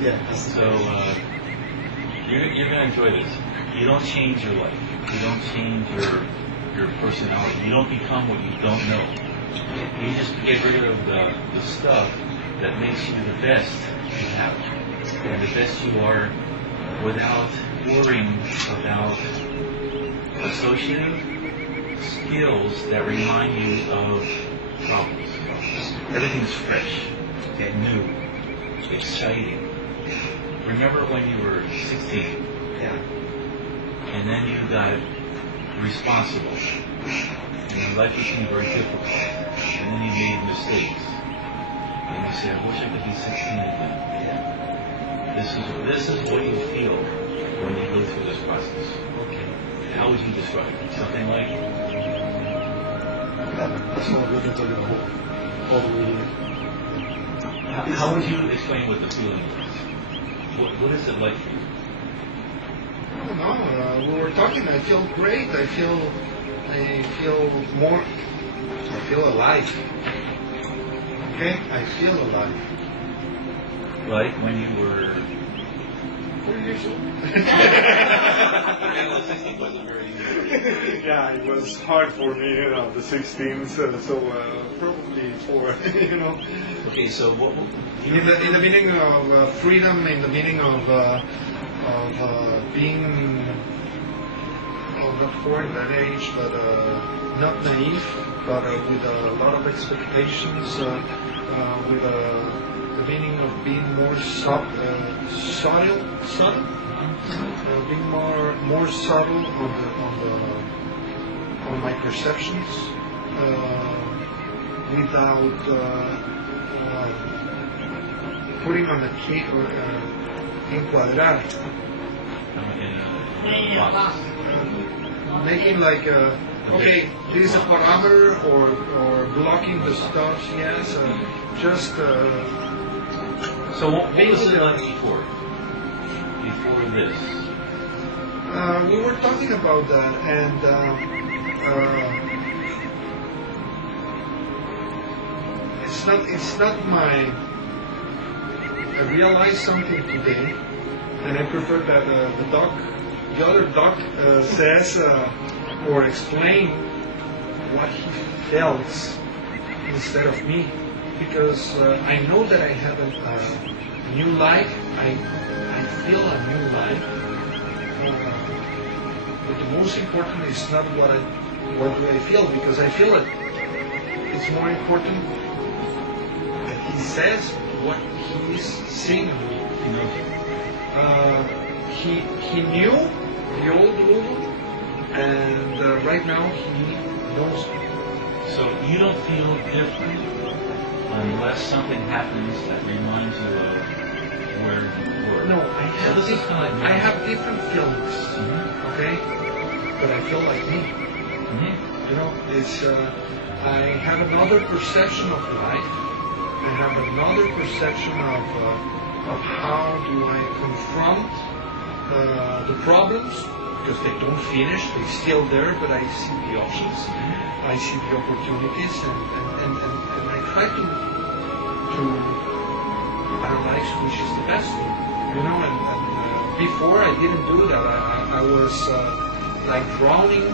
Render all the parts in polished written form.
Yeah. So you're going to enjoy this. You don't change your life. You don't change your personality. You don't become what you don't know. You just get rid of the stuff that makes you the best you have. And the best you are without worrying about associative skills that remind you of problems. Everything's fresh, new, exciting. Remember when you were 16? Yeah. And then you got responsible. And your life became very difficult. And then you made mistakes. And you say, I wish I could be 16 again. Yeah. This is what you feel when you go through this process. Okay. How would you describe it? Something like? That's what we've been talking about all the way here. How would you explain what the feeling is? What is it like for you? I don't know. We were talking. I feel great. I feel alive. Okay, I feel alive. Like when you were 4 years old. Yeah, it was hard for me, the 16th, so probably 4, Okay, so what? In the meaning of freedom, in the meaning of being, not poor in that age, but not naive, but with a lot of expectations, with the meaning of being more subtle, being more subtle on my perceptions, without putting on the key encuadrar, making like okay, this is a parameter or blocking the stuff. Yes, just. So what was it like before this? We were talking about that, and it's not my. I realized something today, and I prefer that the other doc says or explain what he felt instead of me, because I know that I have a new life. I feel a new life, but the most important is not what do I feel, because I feel it. It's more important that he says what he's seeing in me. He knew the old Lulu, and right now he knows me. So you don't feel different unless something happens that reminds you of where you were. No, I have different feelings, okay? But I feel like me. It's I have another perception of life. I have another perception of how do I confront the problems, because they don't finish, they're still there, but I see the options, I see the opportunities, and I try to analyze which is the best, and before I didn't do that. I was like drowning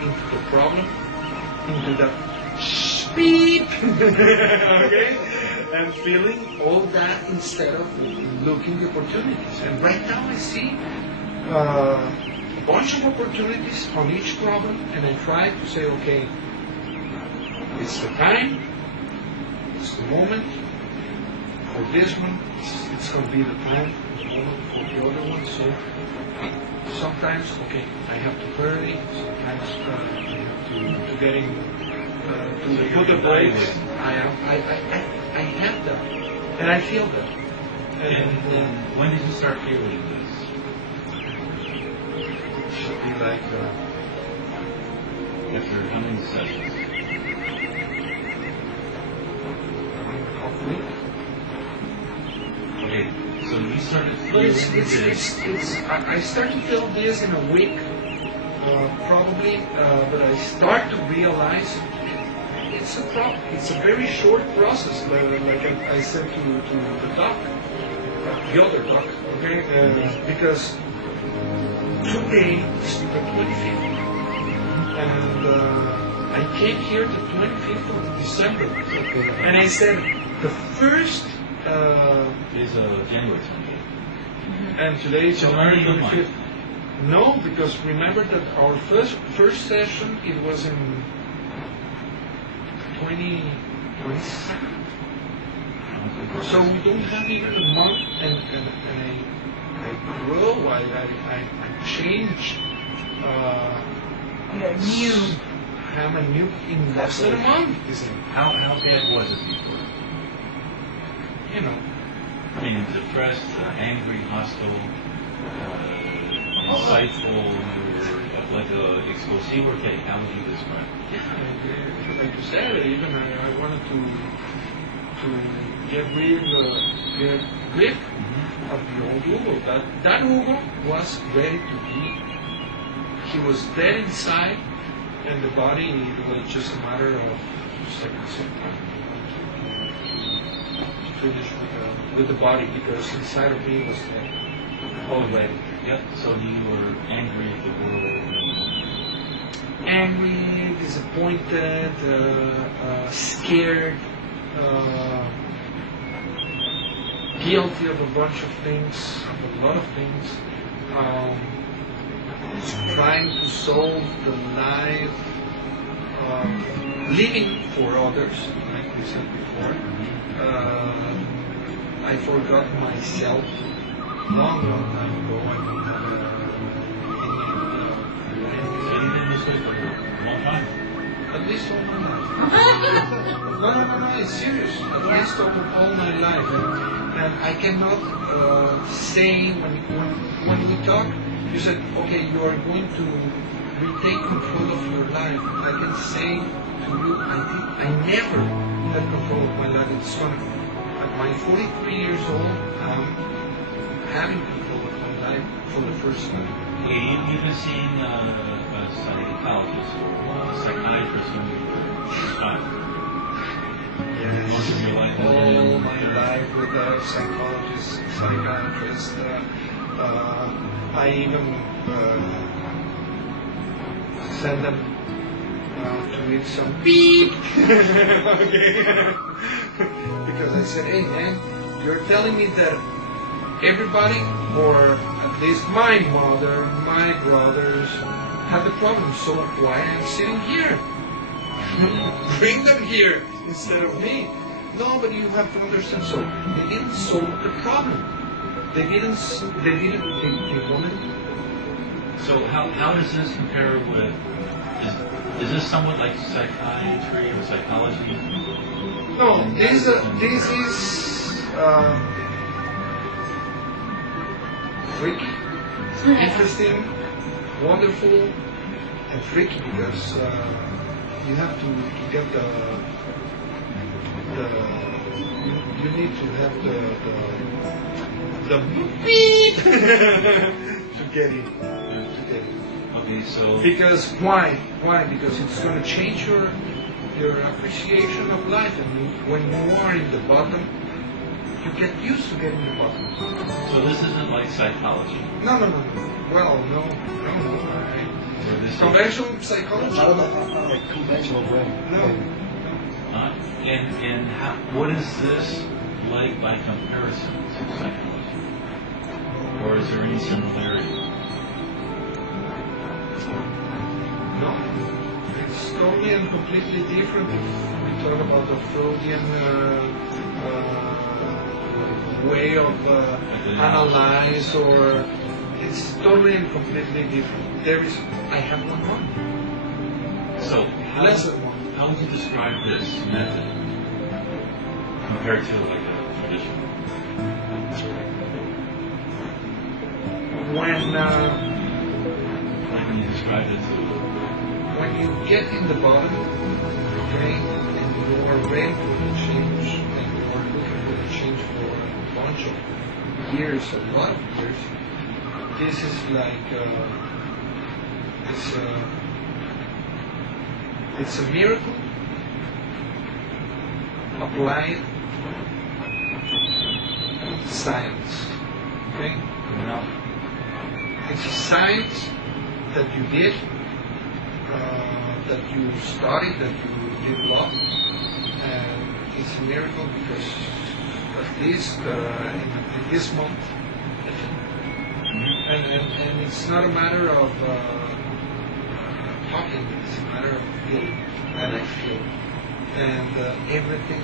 into the problem, into the beep, okay, and feeling all that instead of looking at opportunities. And right now I see a bunch of opportunities on each problem, and I try to say, okay, it's the time, it's the moment. For this one, it's going to be the time, the moment for the other one. So sometimes, okay, I have to hurry. Sometimes I have to get in, to put the brakes. I have that, and I feel that. And when did you start feeling this? It should be like after how many sessions? Okay, so you started feeling this. I start to feel this in a week, probably, but I start to realize it's a very short process, like I said to the doc, the other doc, okay, because today is the 25th, and I came here the 25th of December, and I said the first Is January 28th. and today is January 25th. No, because remember that our first session, it was in 2022. So we don't have even a month, and I grow, I change. I'm a new in less than a month. How bad was it before? You know. I mean, depressed, angry, hostile, insightful, like a explosive work. How would you describe it? Yeah, like you said, even I wanted to get rid of the old Hugo. That Hugo was ready to leave. He was dead inside, and the body, it was just a matter of seconds of time to finish with the body, because inside of me was dead already. Yep. So you were angry at the world. Angry, disappointed, scared, guilty of a bunch of things, of a lot of things, trying to solve the life, living for others, like we said before. I forgot myself long time ago. I don't have You've been this way for a long time. at least all my life. No, it's serious. At least all my life. And I cannot say, when we talk, you said, okay, you are going to retake control of your life. I can say to you, I never had control of my life. It's funny. At my 43 years old, I'm having control of my life for the first time. Okay, you've been seeing a psychologist or a psychiatrist when you were a child. Most of your life. All my life with a psychologist, psychiatrist. I even send them to read some beep. Okay. Because I said, hey man, you're telling me that everybody, or at least my mother, my brothers, have the problem, so why am I sitting here? Bring them here instead of me. No, but you have to understand. So they didn't solve the problem. They didn't. They wanted. So how does this compare with? Is this somewhat like psychiatry or psychology? No, this is freaky, interesting, wonderful, and freaky, because you have to get you need to have the beep to get it. Okay, so Because why? Because it's going to change your appreciation of life, and when you are in the bottom, you get used to getting the bottom. so this isn't like psychology. No. Well, no. Where this is- Conventional psychology? Not like conventional way. No. And what is this like by comparison to psychology? Or is there any similarity? No. It's totally and completely different if we talk about the Freudian way of analyze, or it's totally and completely different. I have one more. So Less than one. how would you describe this method compared to like a traditional? When Like when you described it to when you get in the bottom, okay, and you are ready for the change, and you are looking for the change for a bunch of years, a lot of years, this is like it's a miracle applied science. Okay? No. It's a science that you did, that you studied, that you developed, and it's a miracle because at least in this month, and it's not a matter of talking, it's a matter of feeling, and I feel. And everything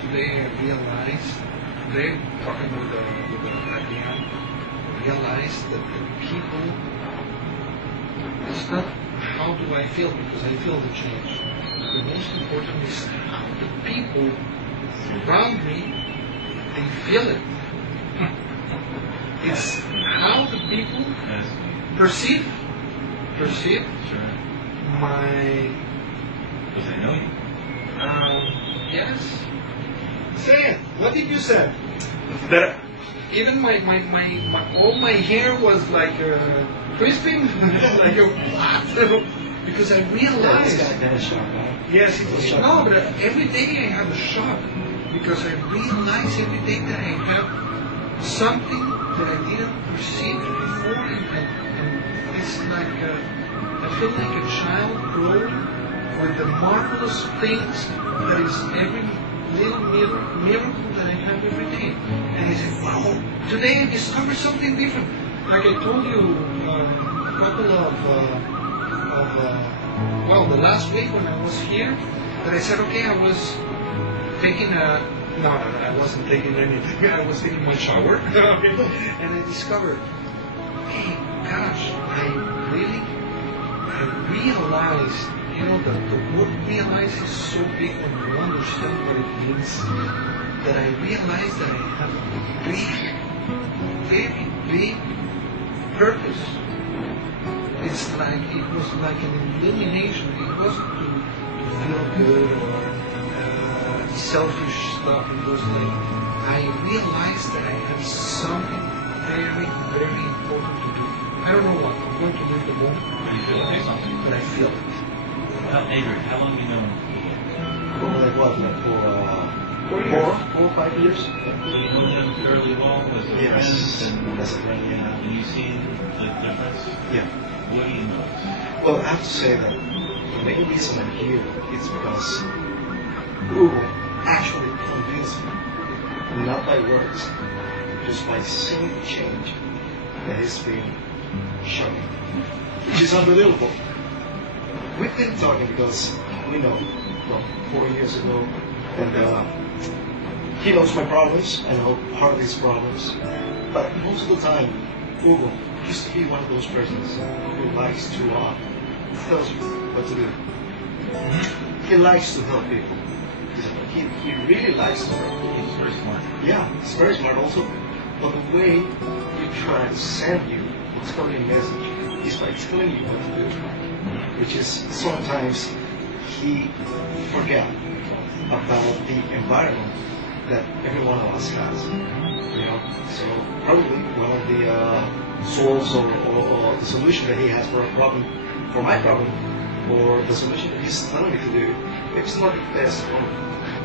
today I realized, today talking with Adrian, realized that the people, it's not how do I feel, because I feel the change. The most important is how the people around me, they feel it. It's how the people perceive Sure. my, Because I know you. yes. Say it. What did you say? That even my all my hair was like crisping, like a what? Because I realized. Yes, no, but every day I have a shock because I realize every day that I have something that I didn't perceive before, and it's like I feel like a child growing with the marvelous things that is every little miracle that I have every day. And I said, wow, today I discovered something different. Like I told you a couple of the last week when I was here, that I said, okay, I was taking no, I wasn't taking anything. I was taking my shower. And I discovered, hey, gosh, I realized, you know, the word realize is so big when you understand what it means, that I realized that I have a big, very big purpose. It's like, it was like an illumination. It wasn't to feel good or selfish stuff. It was like, I realized that I had something very, very important to do. I don't know what. I'm going to leave the moment. But I feel it. Adrian, how long have you known? Like what? Like for 4 or 5 years? So you know him fairly well as a Yes. friend, As a friend, yeah. and you see the difference? Yeah. What do you notice? Well, I have to say that the main reason I'm here is because Google actually convinced me, not by words, just by seeing the change that is being shown, which is unbelievable. We've been talking because we know from 4 years ago, and he knows my problems, I know part of his problems, but most of the time, Google used to be one of those persons who likes to tell you what to do. He likes to help people. He really likes to help people. He's very smart. Yeah, he's very smart also. But the way he transcends you, what's called a message, is by telling you what to do. Which is sometimes he forget about the environment that every one of us has. You know, so probably one of the source or the solution that he has for a problem, for my problem, or the solution that he's telling me to do, maybe it's not the best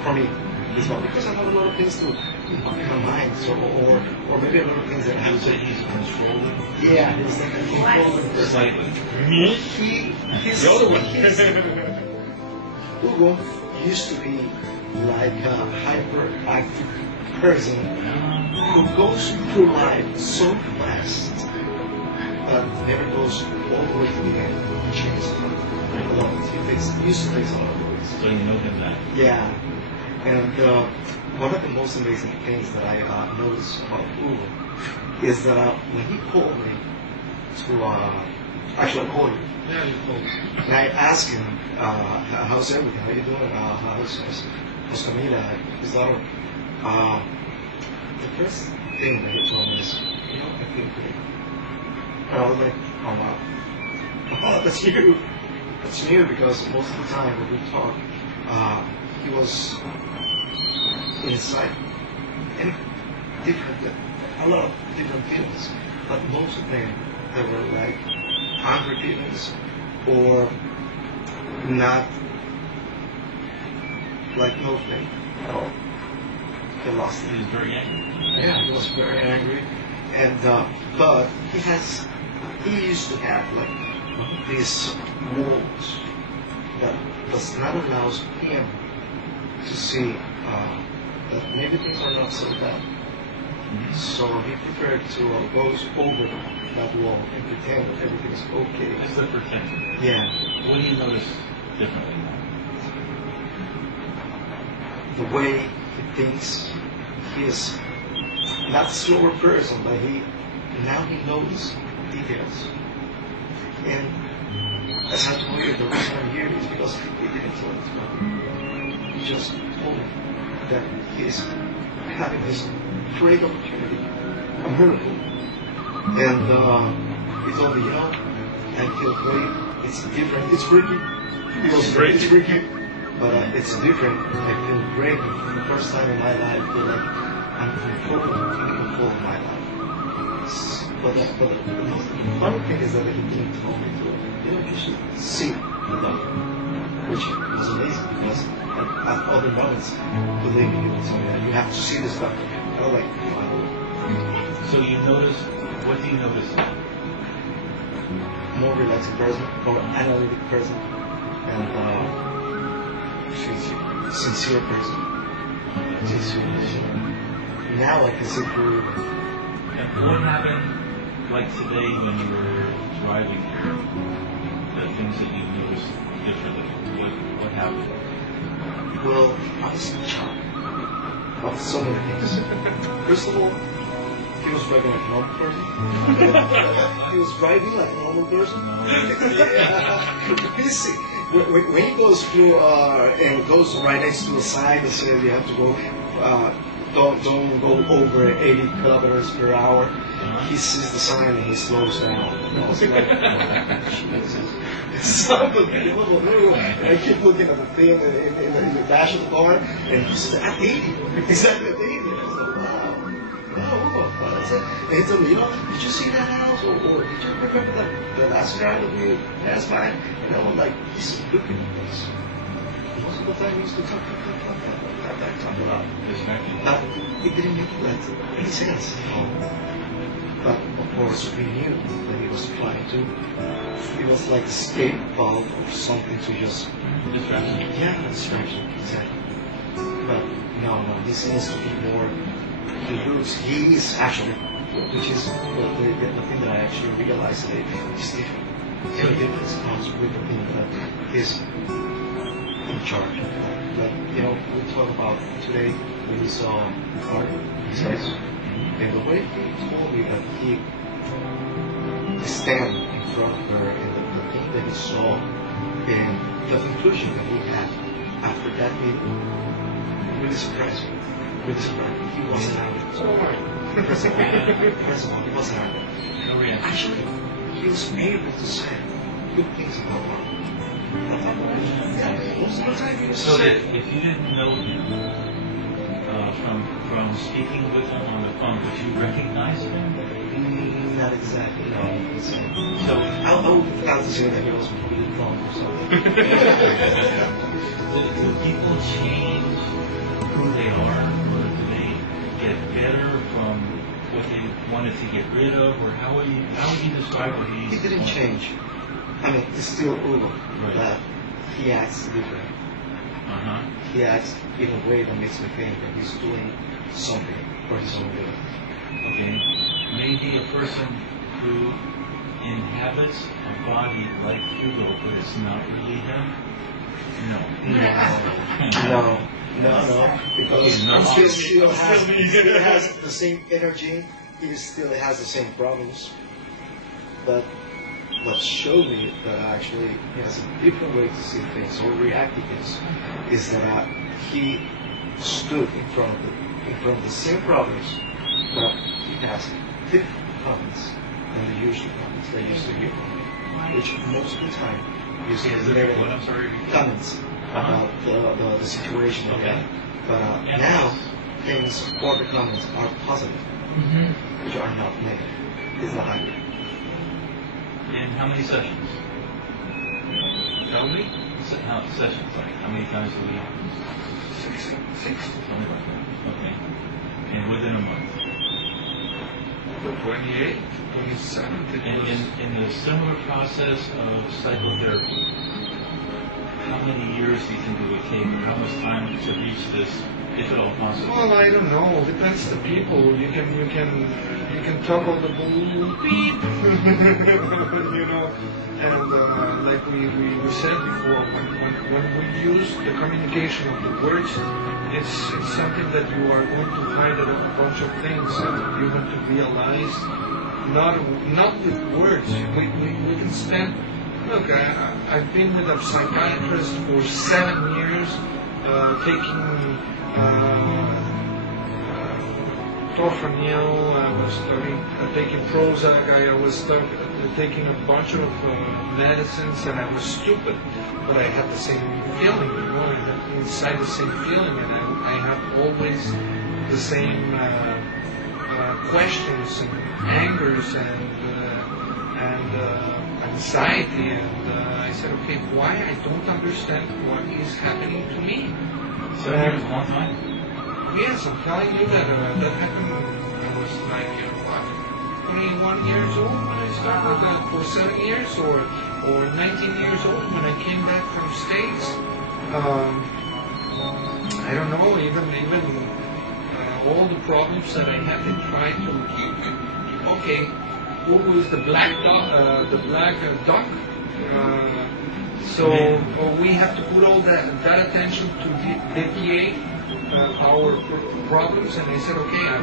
for me. It's not because I have a lot of things to in my mind, so, or maybe a lot of things that I have to. He's controlling. Yeah, he's like a controlling person. Slightly. He's The other one. Hugo used to be like a hyperactive person who goes through life so fast that never goes all the way to the end. He changes a lot. He used to face a lot of words. So you know him now. Yeah. And one of the most amazing things that I noticed about Hugo is that when he called me to, actually I called you. Yeah, you told me. And I asked him, how's everything? How you doing? How's Camila? His daughter? The first thing that he told me is, you know, I feel great. And I was like, oh wow. Oh, that's you. That's new because most of the time when we talk, he was inside and a lot of different feelings, but most of them they were like angry feelings or not no faith at all. He lost it. He was very angry. Yeah, he was very angry, and but he used to have like these walls that does not allow him to see that maybe things are not so bad. So he preferred to go over that wall and pretend that everything is okay. That's the pretend. Yeah. What do you notice differently now? The way he thinks, he is not a slower person, but now he knows details. And as I told you, the reason I'm here is because he didn't tell us about it. He just told me that he's having this great opportunity, a miracle. And he told me, I feel great. It's different. It's freaky. It's freaky. But it's different. I feel great. For the first time in my life, I feel like I'm in control of my life. But the most funny thing is that he didn't tell me to, you should see the doctor, which was amazing because at other moments, believe me, he would tell me, you have to see this doctor. I was like, wow. So you notice, what do you notice? More relaxed person, more analytic person, and sincere person. Now I can see through. And what happened, like today when you were driving here, the things that you noticed differently? What happened? Well, I was in shock about so many things. First of all, he was driving like a normal person. He was driving like a normal person. You see, when he goes through and goes right next to the sign that says you have to go, don't go over 80 kilometers per hour. He sees the sign and he slows down. And I was like, Jesus, it's unbelievable. And I keep looking at the thing in the dash of the car, and he's at 80. Exactly at 80. And I was like, wow. And he told me, did you see that house? Or did you remember the last guy that we passed by? And I'm like, he's looking at us. Most of the time he used to talk about. But it didn't make any sense. But of course we knew that he was trying to. It was like escape valve or something to just Distraction. Yeah, distraction, exactly. But no, he seems to be more the roots. He is actually, which is the thing that I actually realized today, is different. The difference comes with the thing that is in charge. Like, we talk about today when we saw art, right? And the way he told me that he stand in front of her and the thing that he saw and the conclusion that he had after that meeting really surprised me. He wasn't angry. First of all, he wasn't angry. No reaction. Actually, he was able to say good things about art. Most of the time he was So that if you didn't know him, from speaking with him on the phone, would you recognize him? Not exactly, no. So I would say that he was completely drunk or something. do people change who they are, or do they get better from what they wanted to get rid of, or how would you describe what He didn't change. I mean, it's still Ugo, but he acts different. He acts in a way that makes me think that he's doing something for his own good. Okay. Maybe a person who inhabits a body like Hugo, but it's not really him? No. Because he still has the same energy, he still has the same problems. But what showed me that actually he has a different way to see things or react to things is that he stood in front of the same problems, but he has different comments than the usual comments they used to hear from me, which most of the time used to be negative comments about the situation again. But now things or the comments are positive, which are not negative. It's not angry. In how many sessions? 12 weeks? sessions? Like, how many times a week? 60. Something like that. Okay. And within a month. The 28, 27th, it And was... in the similar process of psychotherapy, how many years do you think it would take? How much time to reach this, if at all possible? Well, I don't know. Depends the people. You can toggle the bull beep, you know. And like we said before, when we use the communication of the words, it's something that you are going to hide a bunch of things, and you have to realize, not with words. We can spend. Look, I've been with a psychiatrist for 7 years, taking Torfanil, I was taking Prozac, I was taking a bunch of medicines, and I was stupid, but I had the same feeling, you know, I had inside the same feeling, and I had always the same questions and angers and anxiety, and I said, okay, why I don't understand what is happening to me? 7 years, a long time. Yes, I'm telling you that that happened. I was like, 21 years old when I started for 7 years, or 19 years old when I came back from States. I don't know, even all the problems that I had been trying to. Okay, what was the black duck? So we have to put all that attention to deviate our problems, and I said, okay, I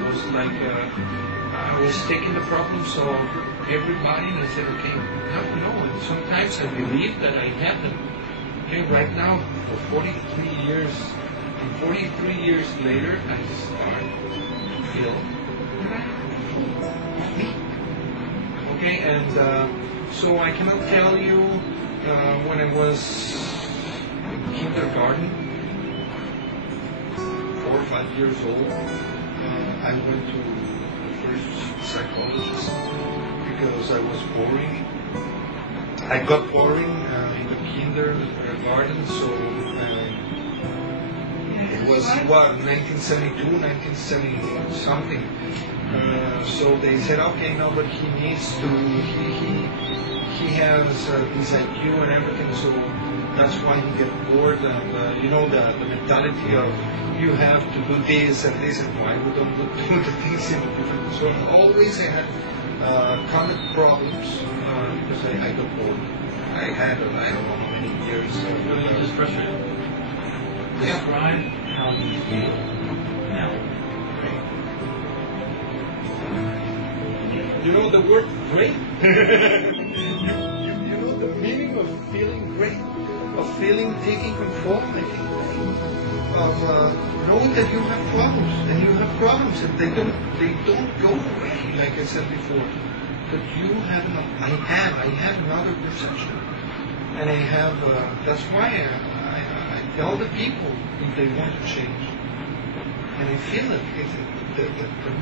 was taking the problems of everybody, and I said, okay, I don't know, and sometimes I believe that I have them. Okay, right now, for 43 years, and 43 years later, I start to feel me. Okay, and so I cannot tell you when I was in kindergarten, 4 or 5 years old, I went to the first psychologist because I was boring. I got boring in the kindergarten, so it was 1972, 1970 something. So they said, okay, no, but he needs to. He has his IQ and everything, so that's why he gets bored. And you know the mentality of you have to do this and this, and why we don't do the things in a different. So always I had common problems because I got bored. I had I don't know how many years. You're just frustrated. Describe how you feel now. You know the word great? you know the meaning of feeling great? Of feeling taking control, I think. Of knowing that you have problems, and you have problems, and they don't go away, like I said before. But you have I have another perception. And I have, that's why I tell the people if they want to change. And I feel it. It's the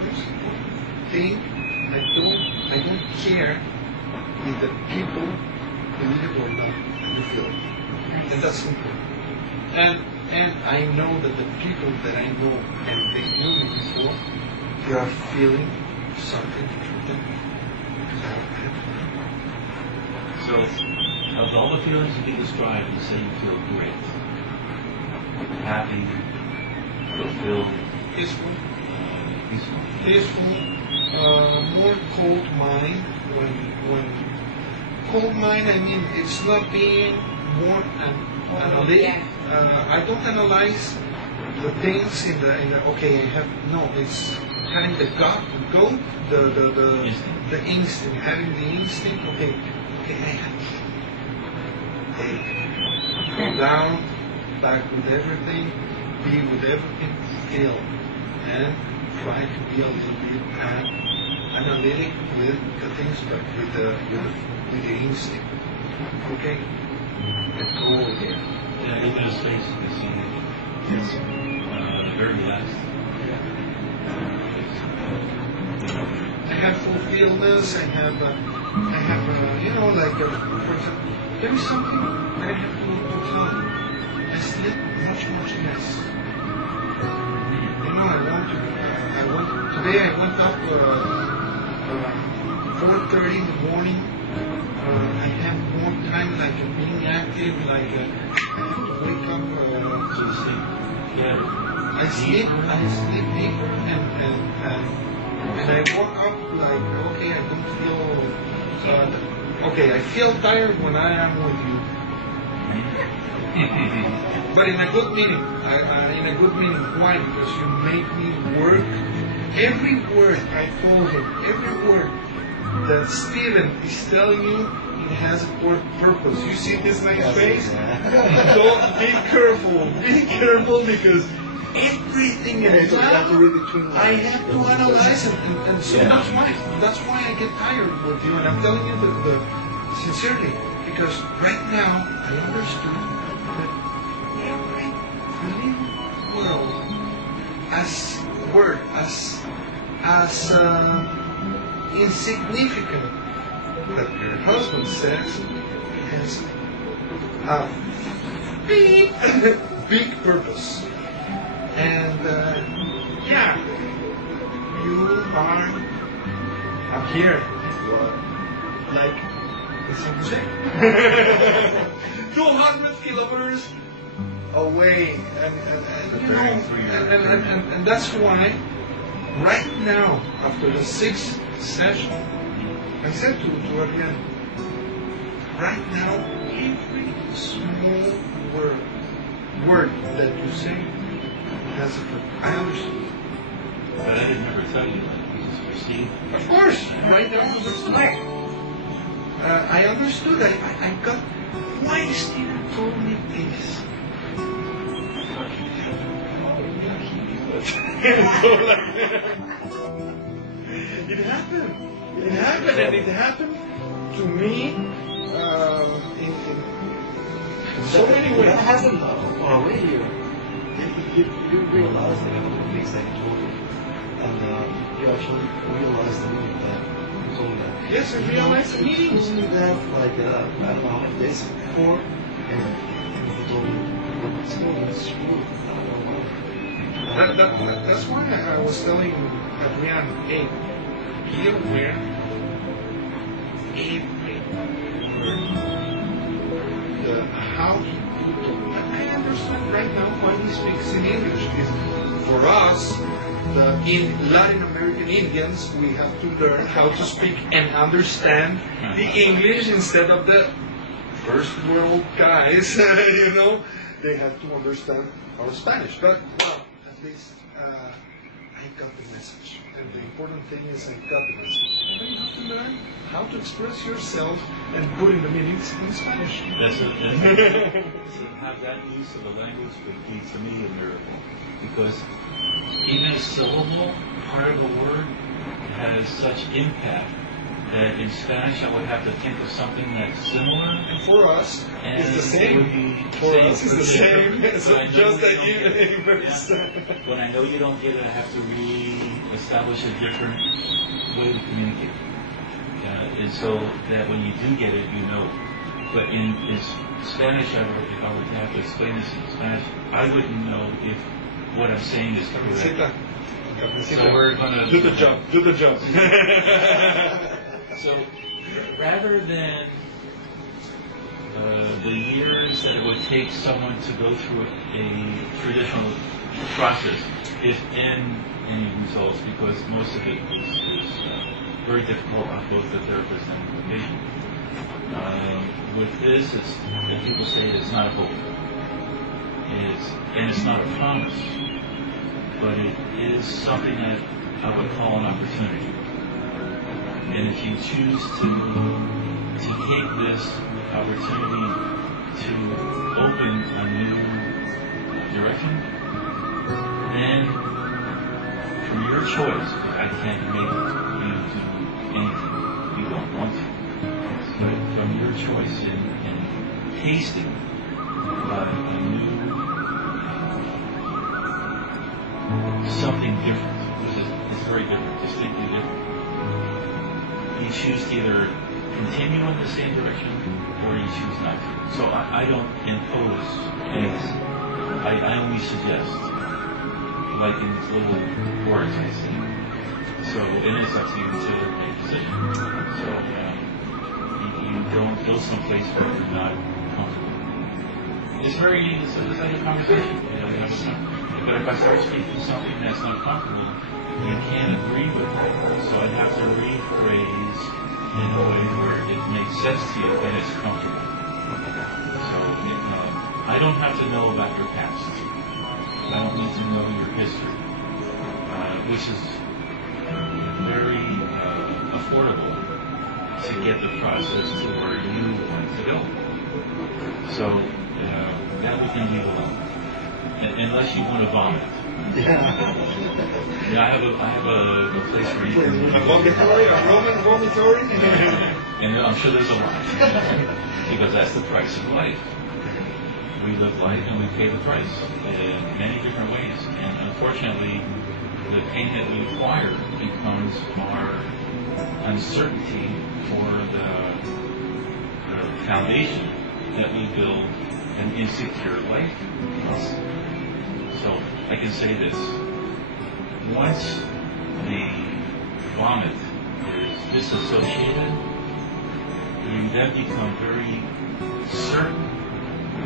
most important thing. I don't care if the people believe it or not. I feel it. And that's simple. And I know that the people that I know and they knew me before, they are feeling something different. So, of all the feelings you can describe, you say you feel great, happy, fulfilled, Peaceful. More cold mind. When cold mind, I mean it's not being more analytic. I don't analyze the things in the okay. I have no. It's having the instinct, having the instinct. Okay, I have. Go down, back with everything, be with everything, feel, and try to be a little bit analytic with the things, but with the instinct. Okay? And go there. Yeah, a bit of space, you see. Yes. Very relaxed. I have fulfilledness. I have, you know, like, for example, there is something that I have to tell you. I sleep much less. You know, today I went up around 4:30 in the morning. I have more time, like being active, like I have to wake up. So you sleep better. I sleep deeper, and I woke up like, okay, I don't feel. Okay, I feel tired when I am with you. But in a good meaning. In a good meaning. Why? Because you make me work. Every word I told him, every word that Stephen is telling you, it has a purpose. You see this nice face? So be careful because everything in it, I have to analyze it, and so that's why I get tired with you, and I'm telling you sincerely, because right now I understood that every little word, as insignificant that your husband says, has a big purpose. And you are up here, like in San Jose, 200 kilometers away, and that's why right now, after the 6th session, I said to Adrian, right now, every small word that you say has a purpose. I understood. But I didn't ever tell you that. You just perceived. Of course, right now I understood. I understood. I got why Stephen told me this. It happened. It happened, and it happened to me in so many ways. That hasn't already. You realize that the things that he told you, and you actually realize the meaning of that. He told me that. Yes, I realized the meaning. He told me that like I don't know how many days before, and he told me what it's doing is true. I don't know why. That's why I was telling Adrian, hey, be aware how he put it. I understand right now why he speaks in English. For us, in Latin American Indians, we have to learn how to speak and understand the English instead of the first world guys. You know, they have to understand our Spanish. But well, at least I got the message. And the important thing is I got the message. But you have to learn how to express yourself and put in the meanings in Spanish. To have that use of the language would be, to me, a miracle. Because even a syllable, part of the word, has such impact that in Spanish I would have to think of something that's similar. And for us, and it's the same. For us, it's the same. It's just that you when I know you don't get it, I have to re-establish a different way to communicate. And so that when you do get it, you know. But in Spanish, if I were to have to explain this in Spanish, I wouldn't know if what I'm saying is correct. So we're gonna do the job. Do the job. So rather than the years that it would take someone to go through a traditional process, if in any results, because most of it is very difficult on both the therapist and the patient. With this, people say it's not a hope. It's not a promise, but it is something that I would call an opportunity. And if you choose to take this opportunity to open a new direction, then from your choice, I can't make you do anything you don't want to, but from your choice in tasting a new something different, which is very different, distinctly different. You choose to either continue in the same direction or you choose not to. So I don't impose anything. I only suggest, like in these little words I say. So, and it's up to you to make a decision. So, you don't go someplace where you're not comfortable. It's very easy, it's like a conversation. You know, you have a, but if I start speaking something that's not comfortable, you can't agree with it. So I have to rephrase in a way where it makes sense to you and it's comfortable. So, I don't have to know about your past. I don't need to know your history, which is very affordable to get the process to where you want to go. So that we can leave alone, unless you want to vomit. Yeah, I have a place where you can. A vomitory, a Roman vomitory. And I'm sure there's a lot, because that's the price of life. We live life and we pay the price in many different ways. And unfortunately, the pain that we acquire becomes our uncertainty for the foundation that we build an insecure life. So I can say this. Once the vomit is disassociated, you then become very certain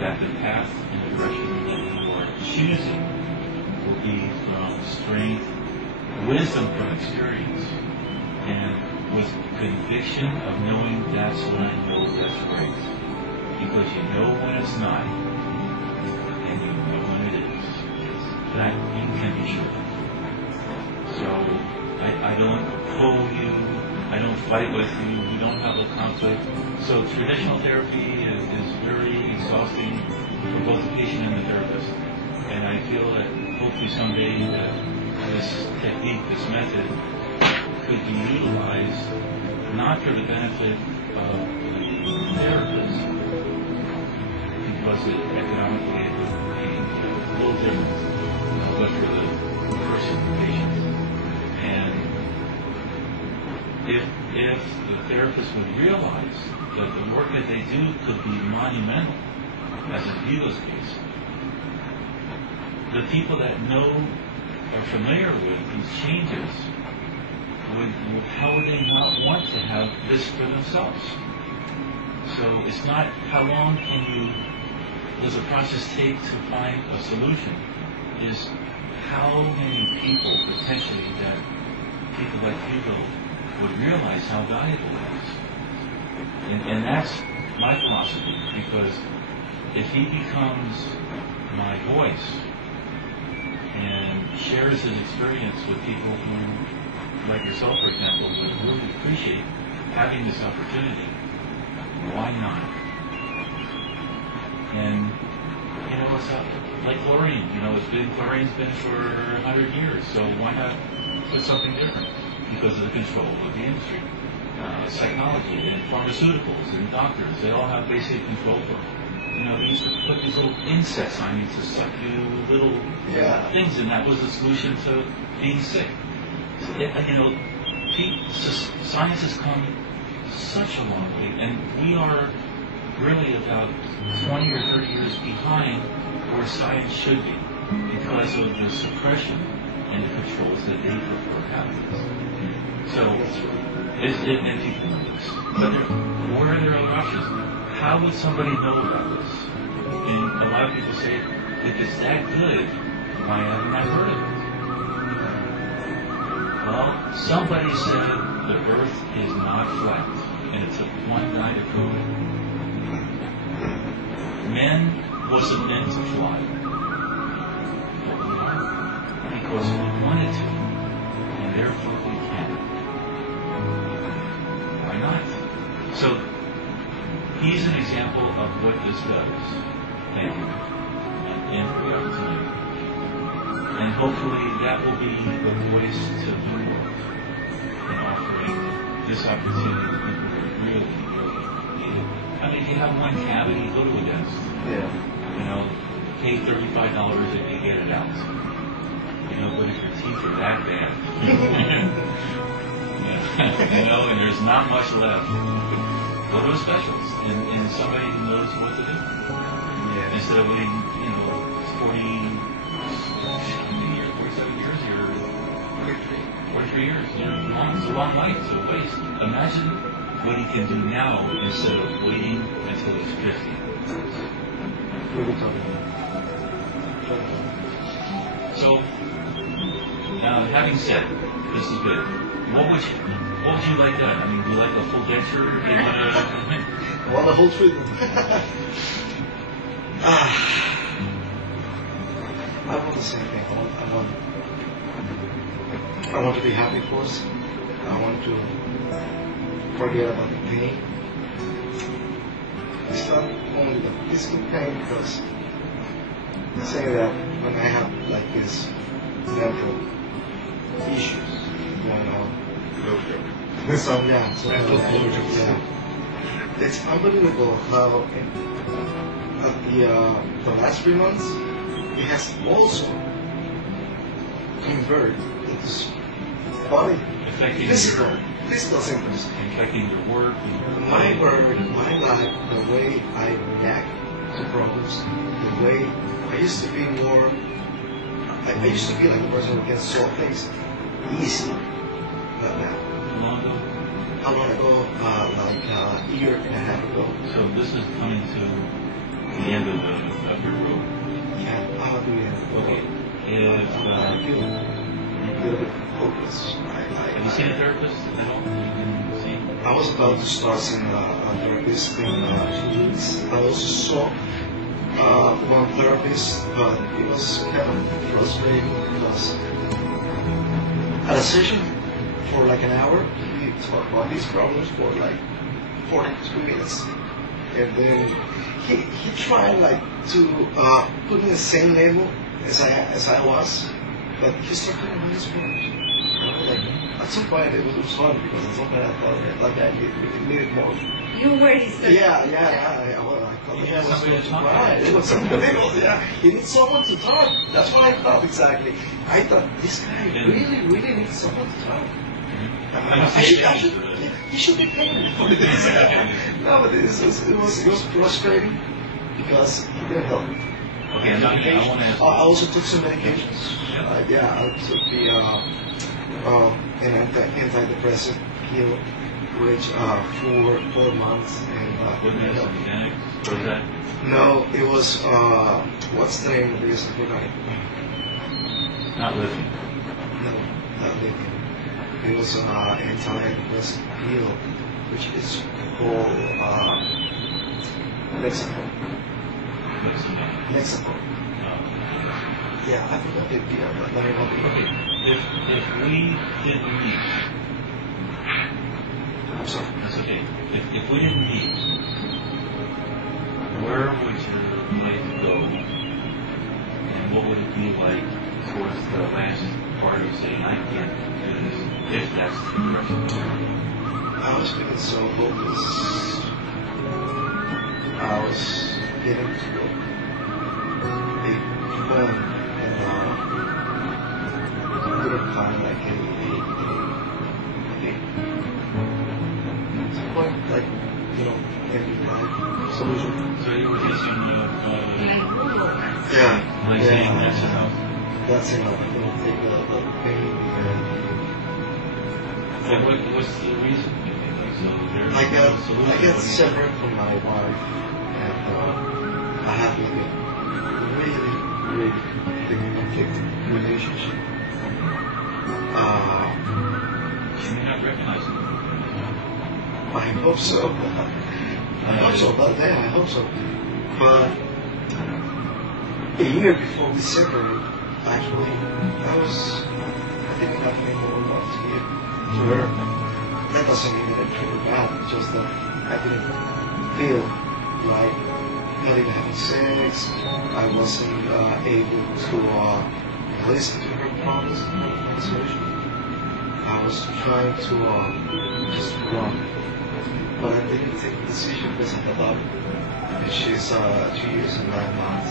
that the path and the direction that you are choosing will be from strength, wisdom from experience, and with conviction of knowing that's when I know that's right. Because you know when it's not, and you know when it is. That you can be sure. So I don't pull you, I don't fight with you, we don't have a conflict. So traditional therapy is very exhausting for both the patient and the therapist. And I feel that hopefully someday that this technique, this method, could be utilized not for the benefit of the therapist, because economically it would be a little different, but for the person, the patient. And if the therapist would realize that the work that they do could be monumental, as in Hugo's case, the people that know, are familiar with these changes, how would they not want to have this for themselves? So it's not how long does the process take to find a solution, is how many people potentially that people like Hugo would realize how valuable it is. And that's my philosophy, because if he becomes my voice and shares his experience with people who, like yourself for example, would really appreciate having this opportunity, why not? And you know, it's like chlorine. You know, chlorine's been for 100 years, so why not put something different? Because of the control of the industry, psychology and pharmaceuticals and doctors, they all have basic control for it. You know, they used to put these little insects on you to suck you little things, and that was the solution to being sick. So you know, science has come such a long way, and we are really about 20 or 30 years behind where science should be, because of the suppression and the controls that they prefer having. So, and people know this. But where are there other options? How would somebody know about this? And a lot of people say, if it's that good, why haven't I heard of it? Well, somebody said the earth is not flat, and it took one guy to prove it. Men wasn't meant to fly, but we are, because we wanted to, and therefore we can. Why not? So, he's an example of what this does. Thank you. And for the opportunity. And hopefully that will be the voice to the world in offering this opportunity to people who really, really need it. I mean, if you have one cavity, go to a dentist. Yeah. You know, pay $35 if you get it out. You know, but if your teeth are that bad, you know, and there's not much left. Go to a specialist and somebody who knows what to do. Yeah. Instead of waiting, 47 years, or 43 years. It's a long life, it's a waste. Imagine what he can do now instead of waiting until he's 50. Really tough. So, having said, this is good. What would you like done? I mean, do you like a full denture? Do you want to... I want the whole treatment. I want the same thing. I want to be happy, of course. I want to forget about the pain. It's not only the physical pain, because I say that when I have like this mental issues going on. It's unbelievable how the last 3 months it has also converted into body physical symptoms. Affecting your work, My work, my life, the way I react to problems, the way I used to be more. I used to be like a person who can solve things easily. Not now. How long ago? Like a year and a half ago. So this is coming to the end of your road. Yeah, I'm at the end. Okay. If I feel a little bit hopeless. have you seen a therapist at all? You can see. I was about to start seeing a therapist in 2 weeks. I also saw one therapist, but it was kind of frustrating because at a session for like an hour, he talked about these problems for like 42 minutes. And then he tried like to put me in the same level as I was, but he started talking about his problems. Like, at some point it was fun because at some point I thought like I needed more. You were his therapist. Yeah. I thought You he had was somebody going to to talk cry. to. It was unbelievable. Yeah, he needs someone to talk. That's what I thought exactly. I thought this guy really needs someone to talk. He should be paid for this. No, but it was frustrating because he couldn't help me. Okay, now I want to ask. I also took some medications. I took an antidepressant pill, which for 4 months. And What is it? Organic? What is that? no, it was what's the name of this? I forgot. Not living. No, not lithium. It was antidepressant pill, which is called Lexapro. Lexapro. Yeah, I forgot the name of it. Okay. If we didn't meet, I'm sorry. that's okay. If we didn't meet, where would your life go? And what would it be like towards the last part of saying, I can't do this, if that's the direction? I was feeling so hopeless. I was getting to go big fun and couldn't find like a point like any life solution. So you were facing Yeah. like saying that's enough. That's enough. I'm gonna take the pain So what's the reason? So there's I no solution. got separate from my wife, and I had like a really conflicted relationship. She may not recognize it. I hope so. I hope so. But yeah, I hope so. But a year before we separated, actually, I didn't have any more love to give to her. That doesn't mean that I treated her bad. It's just that I didn't feel like not even having sex. I wasn't able to listen to her problems and her conversation. I was trying to just run, but I didn't take the decision because of the love. And she's 2 years and 9 months,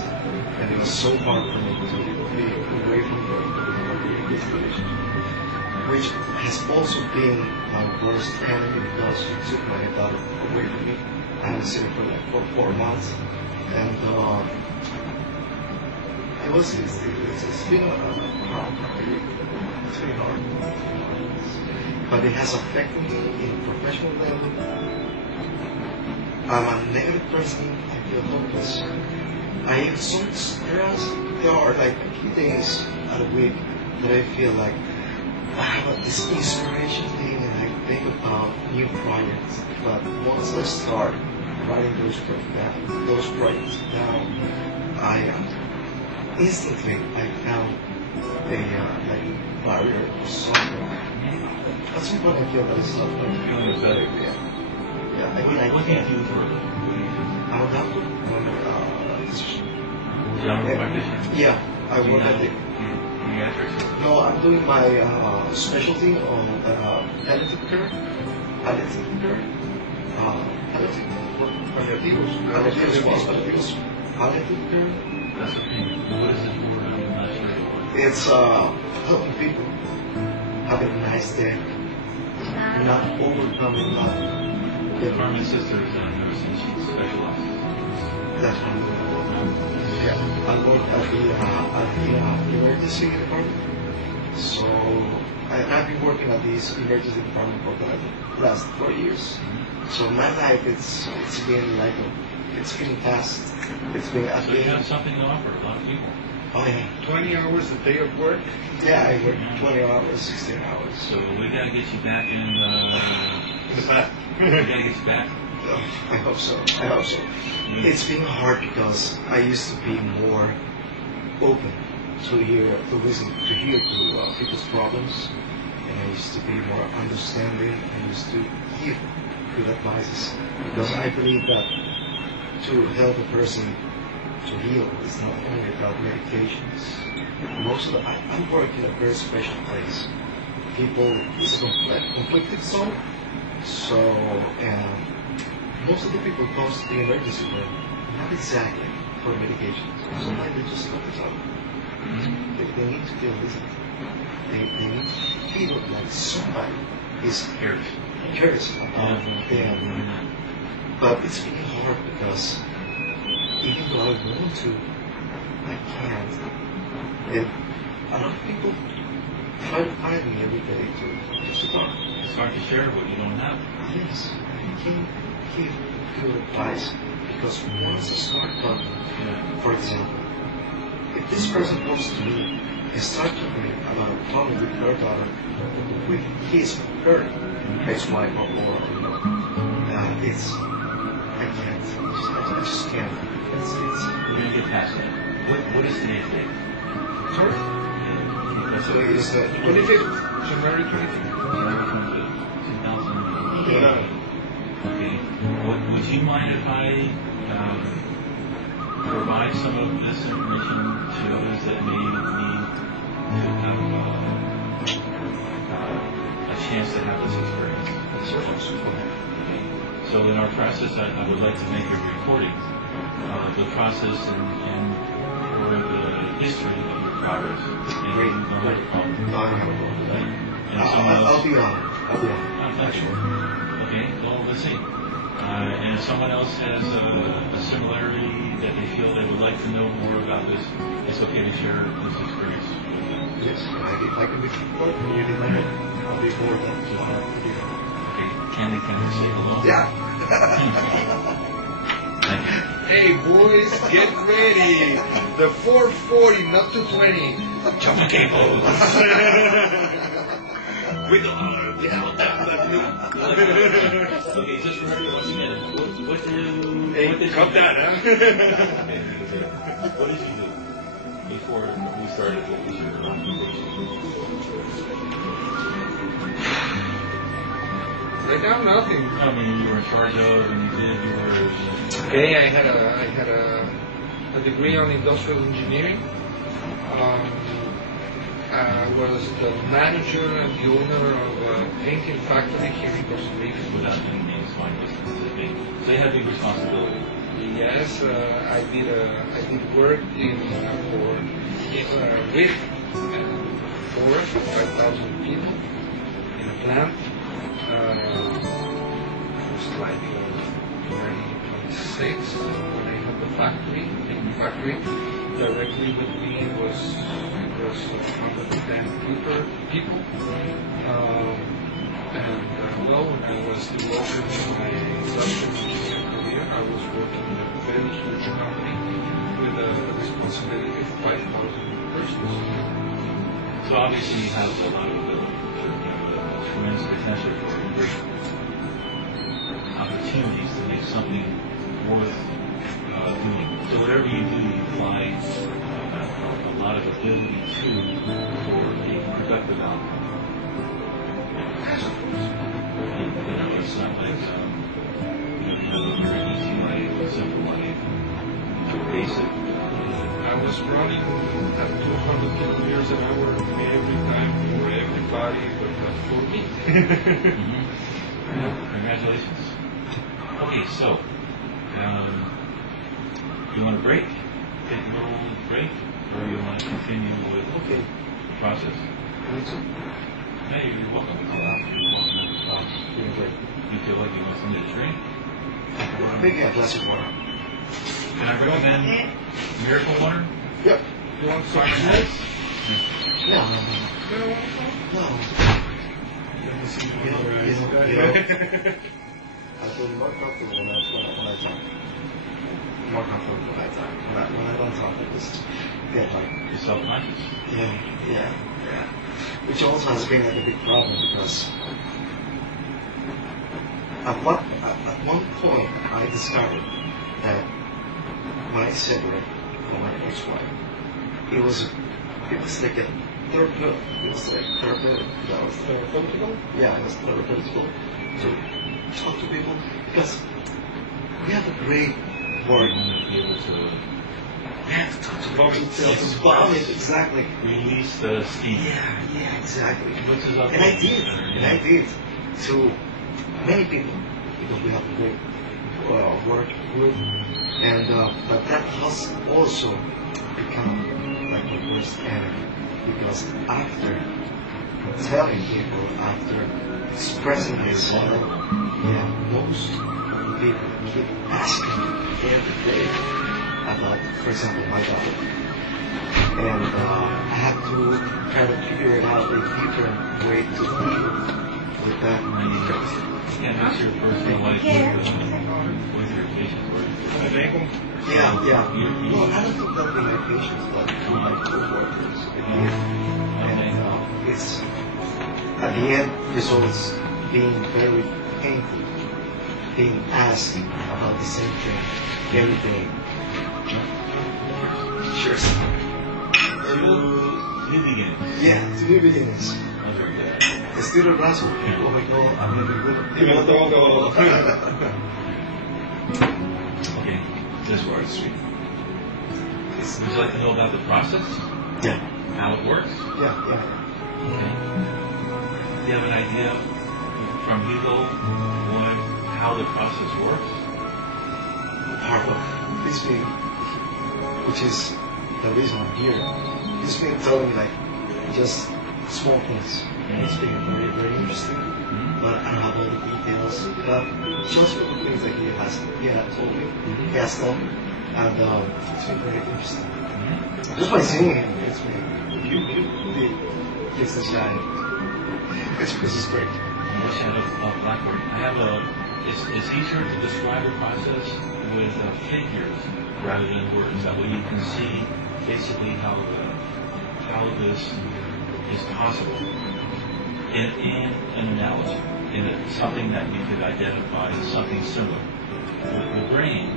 and it was so hard for me to be away from her in a really good relationship, which has has also been my worst enemy because he took my daughter away from me. I haven't seen her for like 4 months, and it's been hard. It's really hard, but it has affected me in professional level. I'm a negative person. I feel hopeless. I am so stressed. There are like a few days out of the week that I feel like I have this inspiration thing and I think about new projects. But once I start writing those projects down, instantly I found a barrier or something. At some point I feel that it's not going to be a better idea. Yeah, What do you do for? I'm a doctor. Yeah, I work at the. No, I'm doing my specialty on palliative care. Palliative care. That's okay. What is it for? I'm not sure. It's helping people have a nice day, not overcoming life. My sister is a nurse and she specializes. That's what I'm doing. Yeah, I work at the emergency department. So I've been working at this emergency department for the last 4 years. So my life, it's been like it's been fast. It's been. So you have something to offer a lot of people. Oh yeah. 20 hours a day of work? Yeah, I work 20 hours, 16 hours. So we got to get you back in the back. We got to get you back. I hope so. It's been hard because I used to be more open to hear people's problems, and I used to be more understanding and used to give good advices because I believe that to help a person to heal is not only about medications. I'm working in a very special place. It's a conflicted zone, so most of the people go to the emergency room, not exactly for medications. Sometimes they just stop the talk. They need to feel listened. They need to feel like somebody is cares about them. But it's really hard because even though I want to, I can't. And a lot of people try to find me every day to just talk. It's hard to share what you don't have. Yes, I can't give good advice because once I start talking, for example, if this person comes to me and starts to read about a problem with her daughter, with her ex-wife or I just can't. We're going to get past that. What is today's date? Sorry? That's So it's 25th, January 25th. 2011. Okay. Would you mind if I provide some of this information to others that may need to have a chance to have this experience? Okay. So in our process, I would like to make a recording of the process and or the history of your progress. And you don't have a problem. No, I don't have a problem with that. And someone else. I'll be honored. Actually. Okay, well, let's see. And if someone else has a similarity that they feel they would like to know more about this, it's okay to share this experience with them. Yes, I can be supportive and you demand it. I'll be more than honored to do that. Okay, can they say hello? Yeah. Thank you. Hey boys, get ready! The 440, not 220. Jump the cables! Wiggle on it. Yeah. Okay, just remember once again, what did you do? Cut that, huh? What did you do before we started? What was your occupation? Right now, nothing. I mean, you were in charge of, and you were. Okay, I had a degree on industrial engineering. I was the manager and the owner of a painting factory here in Costa Rica. Without doing names, fine. So you had big responsibility. Yes, I did work with forest, 5,000 people, in a plant. It was like 1926 when I had the factory. In the factory, directly with me was 110 people. Well, when I was developing my industrial engineering career, I was working in a very huge company with a responsibility of 5,000 persons. So obviously you have a lot of tremendous potential for opportunities to make something worth doing. So whatever you do, you apply a lot of ability to for a productive outcome. It's not like you have a very easy life, a simple life, basic. I was running at 200 kilometers an hour every time for everybody, but not for me. Congratulations. Okay, so you want a break? Take a little break, or you want to continue with the process? Hey, you're welcome to come out. You're welcome to talk. You feel like you want something to drink? Maybe a glass of water. Can I recommend miracle water? Yep. You want some Nice. No. I feel more comfortable when I talk. More comfortable when I talk. When I don't talk, I just get like... You're self-conscious. Yeah. Which also has been like a big problem because at one point I discovered that when I separated from my ex-wife, it was like a therapeutic. It was like therapeutic. That was therapeutical. Yeah, it was therapeutical to talk to people because we have a great work. You want to be able to We have to talk to people. To vomit, exactly. release the steam. Yeah, exactly. Which is And I did to many people because we have a great work group, and but that has also become like my worst enemy because after telling people, after expressing myself, most people keep asking me every day about, for example, my daughter, and I have to kind of figure out a different way to deal with that. You can't mix your personal life with your patient work. Yeah. Well, I don't think that'll be my patients, but my co-workers. And it's, at the end, results being very painful, being asked about the same thing every day. Cheers. To new beginnings. Yeah, to new beginnings. That's very good. The student runs with people who know I'm never good. Okay, this word is sweet. Would you like to know about the process? Yeah. How it works? Yeah. Okay. Do you have an idea from Hugo how the process works? Hard work. This being, which is the reason I'm here. This being telling me like just small things. It's been very, very interesting. But I don't have all the details. But just for the things that he had told me, he has told me, and it's been very interesting. Just by seeing him, it's been you did fix this guy. This is great. I wish I had a blackboard. I have it's easier to describe the process with figures rather than words. That way you can see basically how this is possible in an analogy, in something that you could identify as something similar. The brain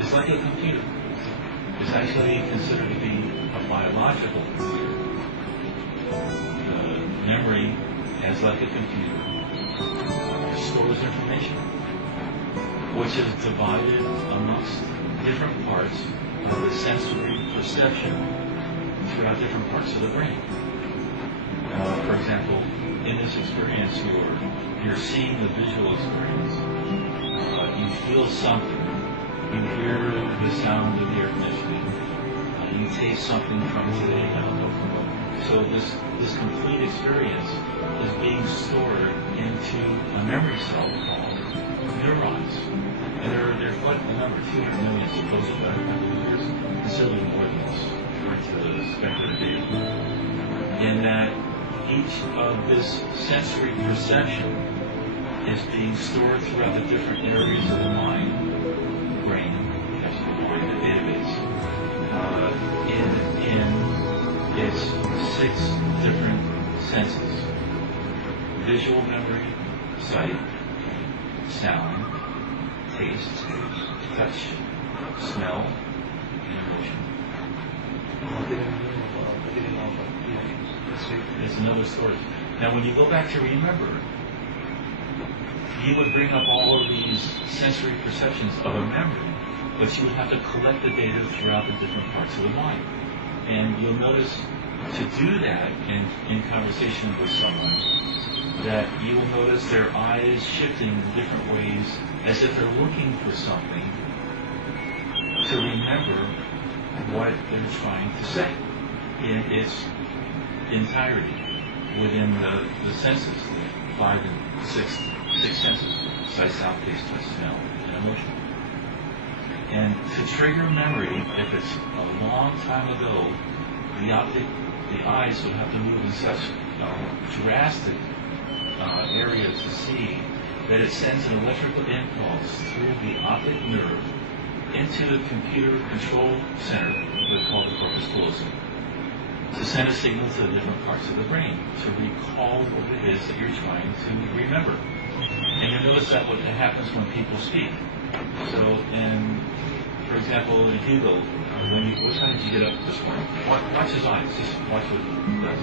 is like a computer. It's actually considered to be a biological computer. The memory is like a computer. It stores information, which is divided amongst different parts of the sensory perception throughout different parts of the brain. For example, in this experience, you're seeing the visual experience. You feel something. You hear the sound of the air conditioning. You taste something from today. So this complete experience is being stored into a memory cell called neurons. And they're quite a number, 200 million supposedly. I believe there's considerably more than this, according to the speculative data. In that each of this sensory perception is being stored throughout the different areas of the mind, the brain, yes, the mind, the database, in its 6 different senses: visual memory, sight, sound, taste, touch, smell, and emotion. It's another story. Now, when you go back to remember, you would bring up all of these sensory perceptions of a memory, but you would have to collect the data throughout the different parts of the mind. And you'll notice to do that in conversation with someone, that you will notice their eyes shifting in different ways as if they're looking for something to remember what they're trying to say in its entirety within the senses, the 5 and 6 senses: sight, sound, taste, touch, smell, and emotion. And to trigger memory, if it's a long time ago, the eyes would have to move in such drastic area to see that it sends an electrical impulse through the optic nerve into the computer control center, we call the corpus callosum, to send a signal to the different parts of the brain to recall what it is that you're trying to remember. And you'll notice that what happens when people speak. So, for example, in Hugo, what time did you get up this morning? Watch his eyes. Just watch what he does.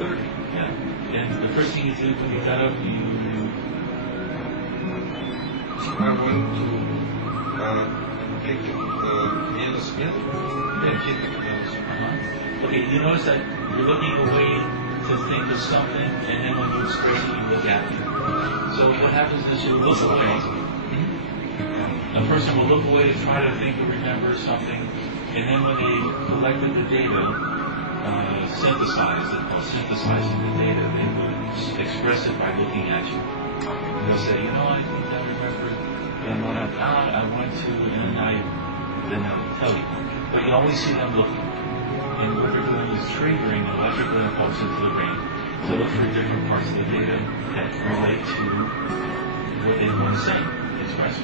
4:30. Yeah. And the first thing you did when you got up, I went to pick Nina Smith. Okay, you notice that you're looking away to think of something, and then when you express it, you look at it. So what happens is you look away. A person will look away to try to think or remember something, and then when they collected the data, synthesizing the data, they would express it by looking at you. They'll say, I think I remember, and when I went to, and then they'll tell you. But you always see them looking. And what they're doing is triggering an electrical impulse into the brain to look for different parts of the data that relate to what they want to say, express.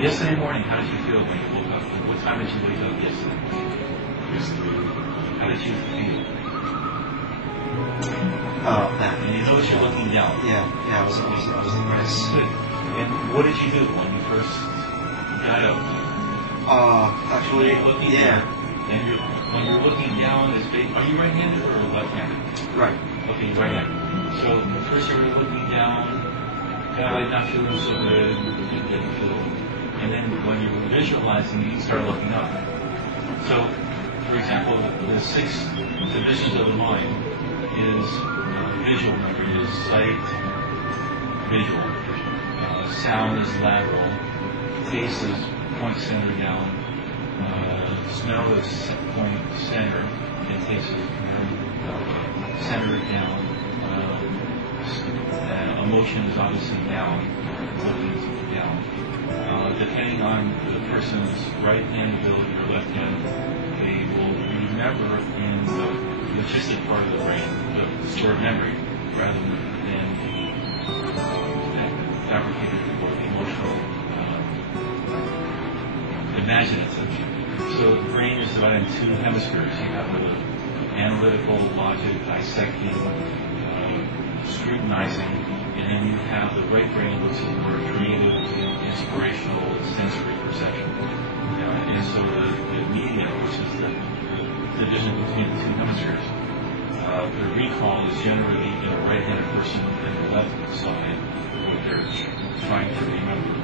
Yesterday morning, how did you feel when you woke up? What time did you wake up yesterday? How did you feel? And you notice you're looking down. Yeah, I was depressed. Good. And what did you do when you first got up? Actually, yeah. Down. And when you're looking down, are you right-handed or left-handed? Right. Okay, right-handed. So first you were looking down, kind of like not feeling so good, didn't feel. And then when you were visualizing, you start looking up. So, for example, the 6 divisions of the mind is visual memory, is sight, visual. Sound is lateral. Taste is point center down. Smell is point center. And taste is center down. Emotion is obviously down. Looking down. Depending on the person's right hand ability or left hand, they will remember in the logistic part of the brain, the stored memory, rather than the fabricated or the emotional imaginative. So the brain is divided into 2 hemispheres. You have the analytical, logic, dissecting, scrutinizing, and then you have the right brain, which is more creative, inspirational, sensory perception. And so the media, which is the division between the 2 hemispheres, the recall is generally in a right-handed person and the left side, what they're trying to remember.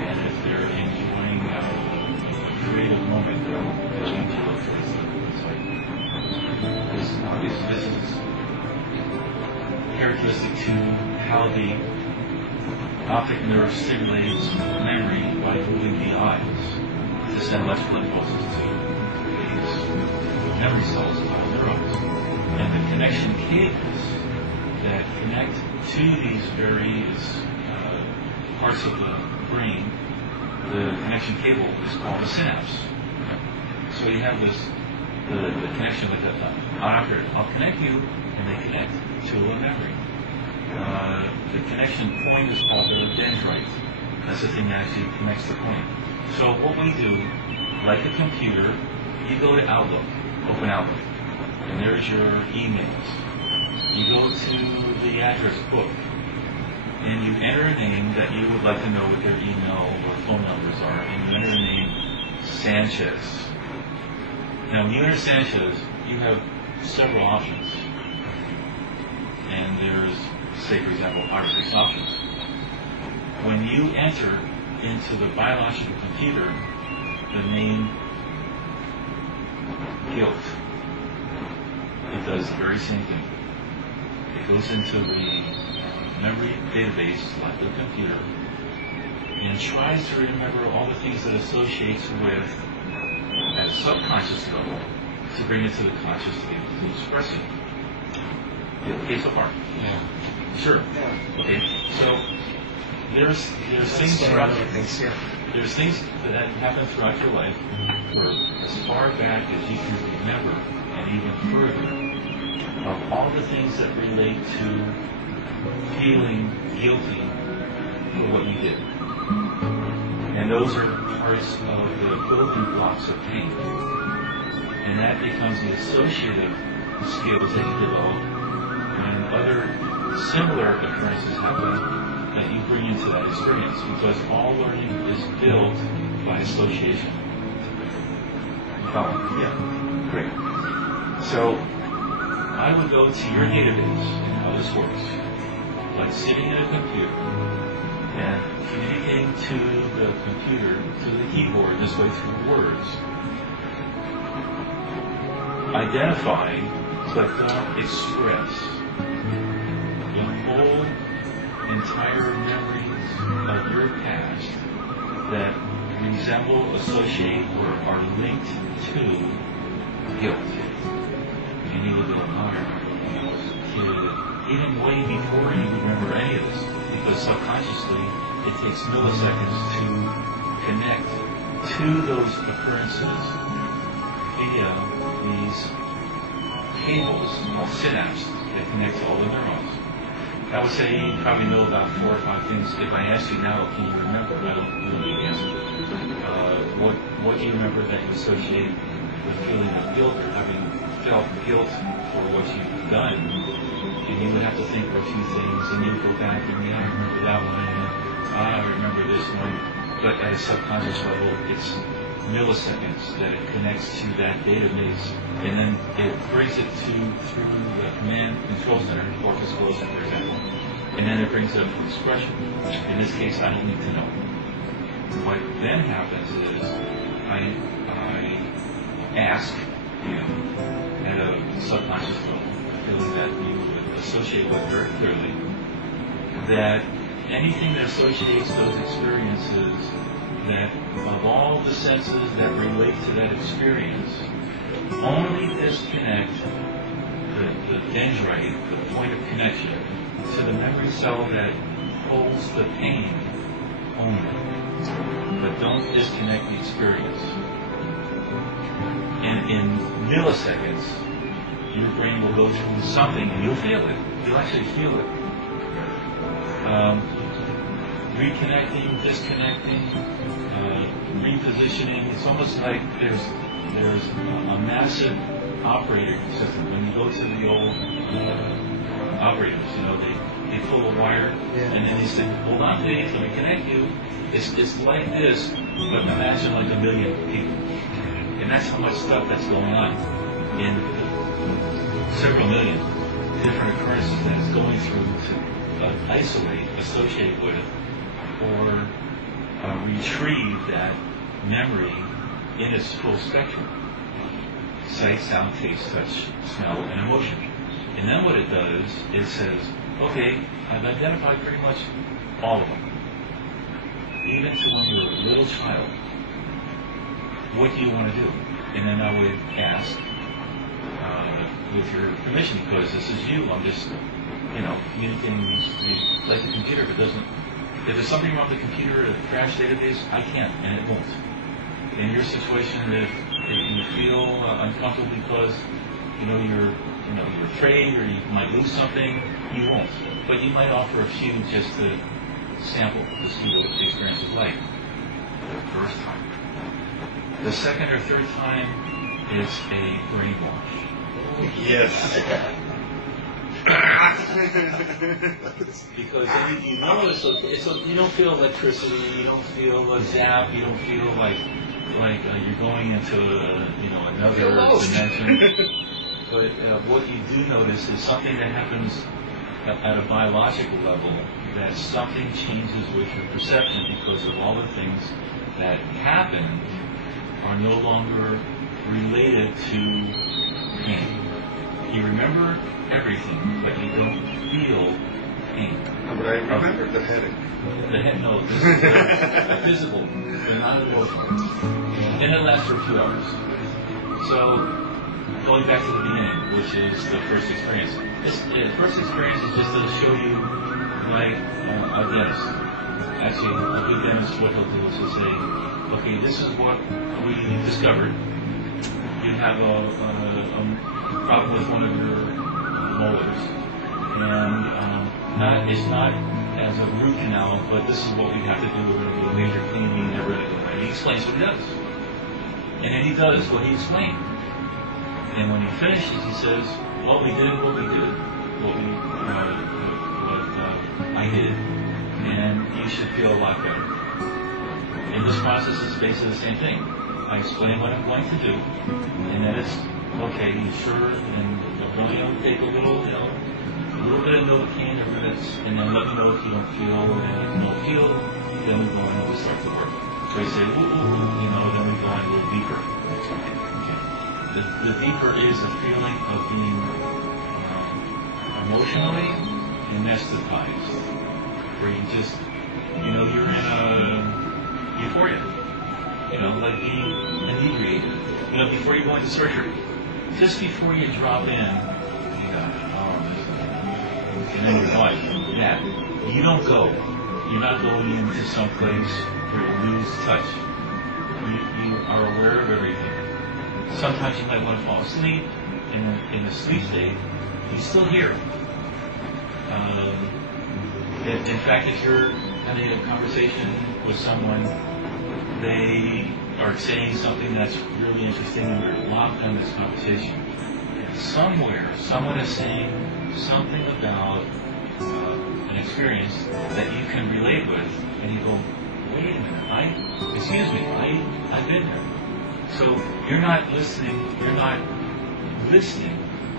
And if they're enjoying a creative moment, they're going to look towards the side. This is characteristic to how the optic nerve stimulates memory by moving the eyes to send electrical impulses to the memory cells called neurons. And the connection cables that connect to these various parts of the brain, the connection cable is called a synapse. So you have this, the connection with that. I'll connect you, and they connect to a memory. The connection point is called the dendrite. That's the thing that actually connects the point. So what we do, like a computer, you go to Outlook, open Outlook, and there's your emails. You go to the address book, and you enter a name that you would like to know what their email or phone numbers are, and you enter the name Sanchez. Now, when you enter Sanchez, you have several options. And there's, say, for example, 5 or 6 options. When you enter into the biological computer the name guilt, it does the very same thing. It goes into the memory database, like the computer, and tries to remember all the things that associates with at a subconscious level to bring it to the conscious to be able to express it. Okay, so far? Yeah. Sure. Yeah. Okay, so there's things throughout there's things that happen throughout your life for as far back as you can remember and even further of all the things that relate to feeling guilty for what you did. And those are parts of the building blocks of pain. And that becomes the associative skills that you develop when other similar occurrences happen that you bring into that experience, because all learning is built by association. Oh, yeah, great. So I would go to your database and how this works, like sitting at a computer and communicating to the computer, to the keyboard, this way through words. Identify, but don't express the whole entire memories of your past that resemble, associate, or are linked to guilt. And you would go, oh, I remember when I was a kid, even way before you remember any of this, because subconsciously it takes milliseconds to connect to those occurrences via these cables called synapses that connect to all the neurons. I would say you probably know about 4 or 5 things. If I ask you now, can you remember? I don't really answer. What do you remember that you associate with feeling of guilt or having felt guilt for what you've done? And you would have to think for a few things, and you would go back and, yeah, I remember that one, and I remember this one. But at a subconscious level, it's milliseconds that it connects to that database, and then it brings it through the command control center, corpus callosum, for example, and then it brings it up to expression. In this case, I don't need to know. What then happens is I ask you at a subconscious level, feeling that you would associate with very clearly, that anything that associates those experiences, that of all the senses that relate to that experience, only disconnect the dendrite, the point of connection, to the memory cell that holds the pain only. But don't disconnect the experience. And in milliseconds, your brain will go through something, and you'll feel it. You'll actually feel it. Reconnecting, disconnecting, repositioning. It's almost like there's a massive operating system. When you go to the old operators, they pull a wire, and then they say, hold on please, let me connect you. It's like this, but imagine like 1 million people. And that's how much stuff that's going on in several million different occurrences that it's going through to isolate, associate with, or retrieve that memory in its full spectrum. Sight, sound, taste, touch, smell, and emotion. And then what it does, it says, okay, I've identified pretty much all of them. Even to when you were a little child, what do you want to do? And then I would ask, with your permission, because this is you. I'm just, communicating like a computer, but doesn't. If there's something wrong with the computer, a crash database, I can't, and it won't. In your situation, if you feel uncomfortable because you're afraid or you might lose something, you won't. But you might offer a few just to sample to see what the experience is like. The first time. The second or third time, it's a brainwash. Yes. Because you know it's you don't feel electricity, you don't feel a zap, you don't feel like you're going into another dimension. But what you do notice is something that happens at a biological level, that something changes with your perception because of all the things that happen are no longer related to pain. You remember everything, but you don't feel pain. But I remember the headache. The head, no, this is physical, but not emotional. And it lasts for a few hours. So, going back to the beginning, which is the first experience. The first experience is just to show you, like a dentist. Actually, a good dentist, what he'll do is he'll say, okay, this is what we discovered. You have a problem with one of your molars. And it's not as a root canal, but this is what we have to do. We're going to do a major cleaning, and we're going to do it. He explains what he does. And then he does what he explained. And when he finishes, he says, well, we did what we did. What I did. And you should feel a lot better. And this process is basically the same thing. I explain what I'm going to do, and then it's, okay, you sure? And they'll take a little bit of Novocaine every minute, and then let me know if you don't feel, and if you don't feel, then we go and we start the work. So you say, ooh, then we go in a little deeper. Okay. The deeper is the feeling of being emotionally anesthetized, where you just, you're in a euphoria, like being inebriated. Before you go into surgery, just before you drop in, you got and then you're like, yeah, you don't go. You're not going into some place where you lose touch. You are aware of everything. Sometimes you might want to fall asleep in a sleep state. You still hear. In fact, if you're having a conversation with someone, they are saying something that's really interesting, and you're locked on this conversation. And somewhere, someone is saying something about an experience that you can relate with, and you go, wait a minute, I've been there. So you're not listening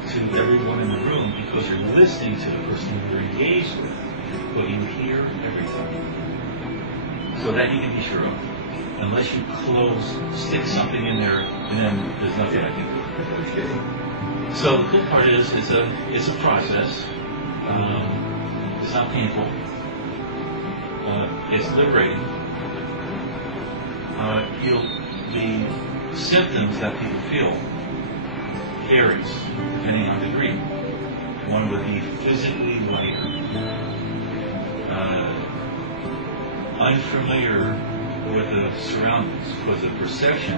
to everyone in the room because you're listening to the person you're engaged with, but you hear everything. So that you can be sure of. Unless you stick something in there, and then there's nothing I can do. So the cool part is, it's a process. It's not painful. It's liberating. The symptoms that people feel varies depending on degree. One would be physically lighter, unfamiliar with the surroundings, because the perception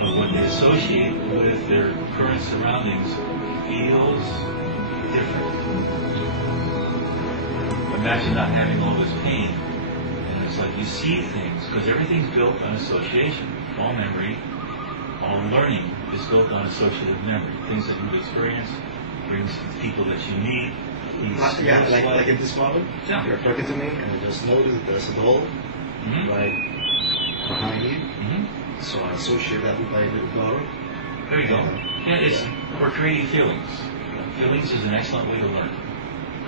of what they associate with their current surroundings feels different. Imagine not having all this pain, and it's like you see things, because everything's built on association. All memory, all learning is built on associative memory. Things that you experience, brings people that you meet. Like in this moment, yeah. You're talking to me, and I just noticed that there's a doll, right behind you. Mm-hmm. So I associate that with my little daughter. There you go. We're creating feelings. Feelings is an excellent way to learn.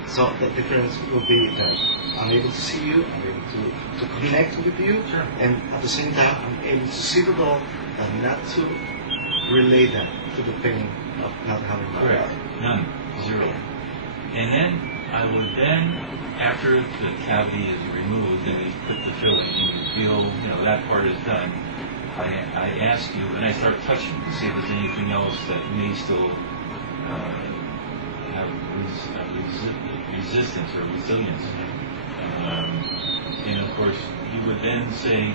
So the difference will be that I'm able to see you, I'm able to connect with you, Sure. and at the same time I'm able to see the doll and not to relate that to the pain of not having my Correct. daughter. None. Zero. And then I would after the cavity is removed and we put the filling and you feel, that part is done, I ask you, and I start touching to see if there's anything else that may still have resistance or resilience. And of course, you would then say,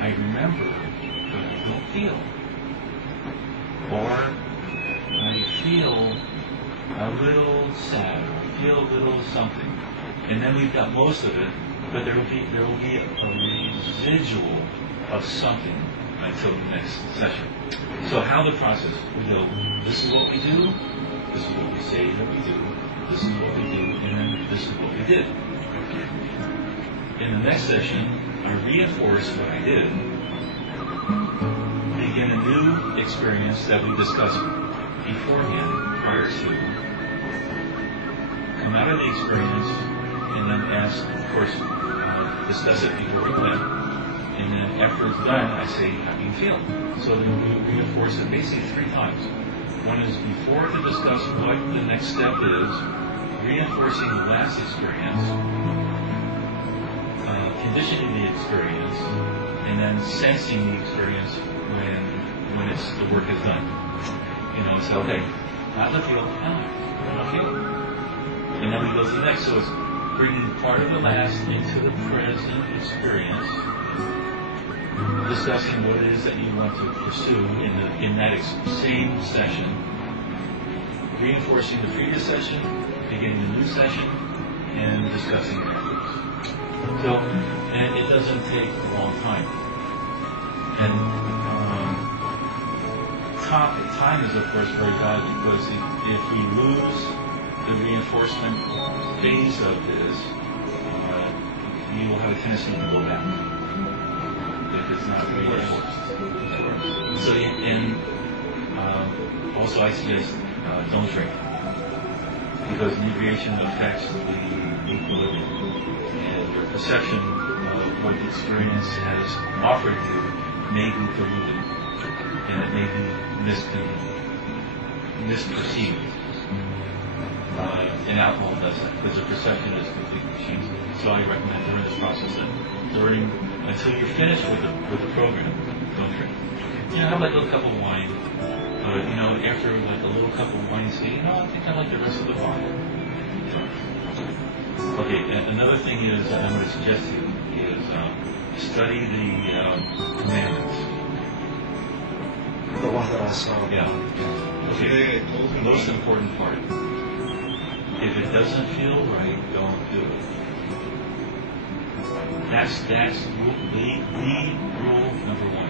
I remember, but I don't feel. Or I feel a little sad, or I feel a little something. And then we've got most of it, but there will be a residual of something until the next session. So how the process, we go, this is what we do, this is what we say that we do, this is what we do, and then this is what we did. In the next session, I reinforce what I did, begin a new experience that we discussed beforehand, prior to, come out of the experience, and then ask, of course, discuss it before we went, and then after it's done, I say, how do you feel? So then we reinforce it basically 3 times. One is before to discuss what the next step is, reinforcing the last experience, conditioning the experience, and then sensing the experience when the work is done. So okay, how do I feel? How do I feel? And then we go to the next. So it's bringing part of the last into the present experience, discussing what it is that you want to pursue in that same session, reinforcing the previous session, beginning a new session, and discussing it afterwards. So, and it doesn't take a long time. And time is, of course, very valuable, because if we lose the reinforcement phase of this, you will have a tendency to go back if it's not reinforced. So, and also I suggest don't drink, because inebriation affects the equilibrium, and your perception of what the experience has offered you may be polluted, and it may be misperceived. And alcohol does that, because the perception is completely changed. So I recommend during this process that until you're finished with the program, don't drink. How about a little cup of wine? After like a little cup of wine, you say, I think I like the rest of the bottle. Okay, and another thing is, I'm going to suggest to you, is study the commandments. The one that I saw. Yeah. Okay. The most important part. If it doesn't feel right, don't do it. That's the rule number 1.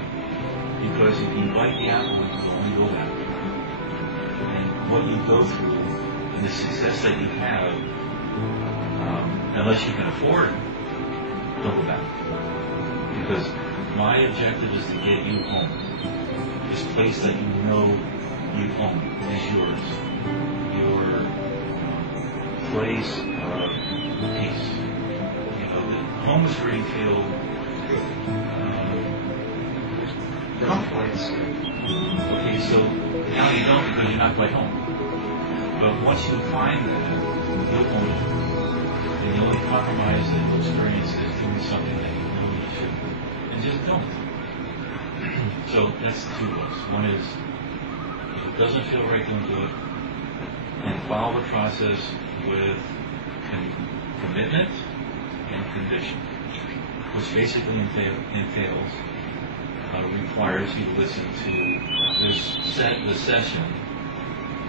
Because if you bite the apple, you can only go back. And what you go through, and the success that you have, unless you can afford it, don't go back. Because my objective is to get you home. This place that you know you own is yours. Your place of peace. The home is where you feel comfortable. Okay, so now you don't, because you're not quite home. But once you find that, you'll own it. And the only compromise that you'll experience is doing something that you know you should. And just don't. So that's 2 rules. One is, if it doesn't feel right, don't do it. And follow the process with commitment and conviction, which basically entails, requires you to listen to the session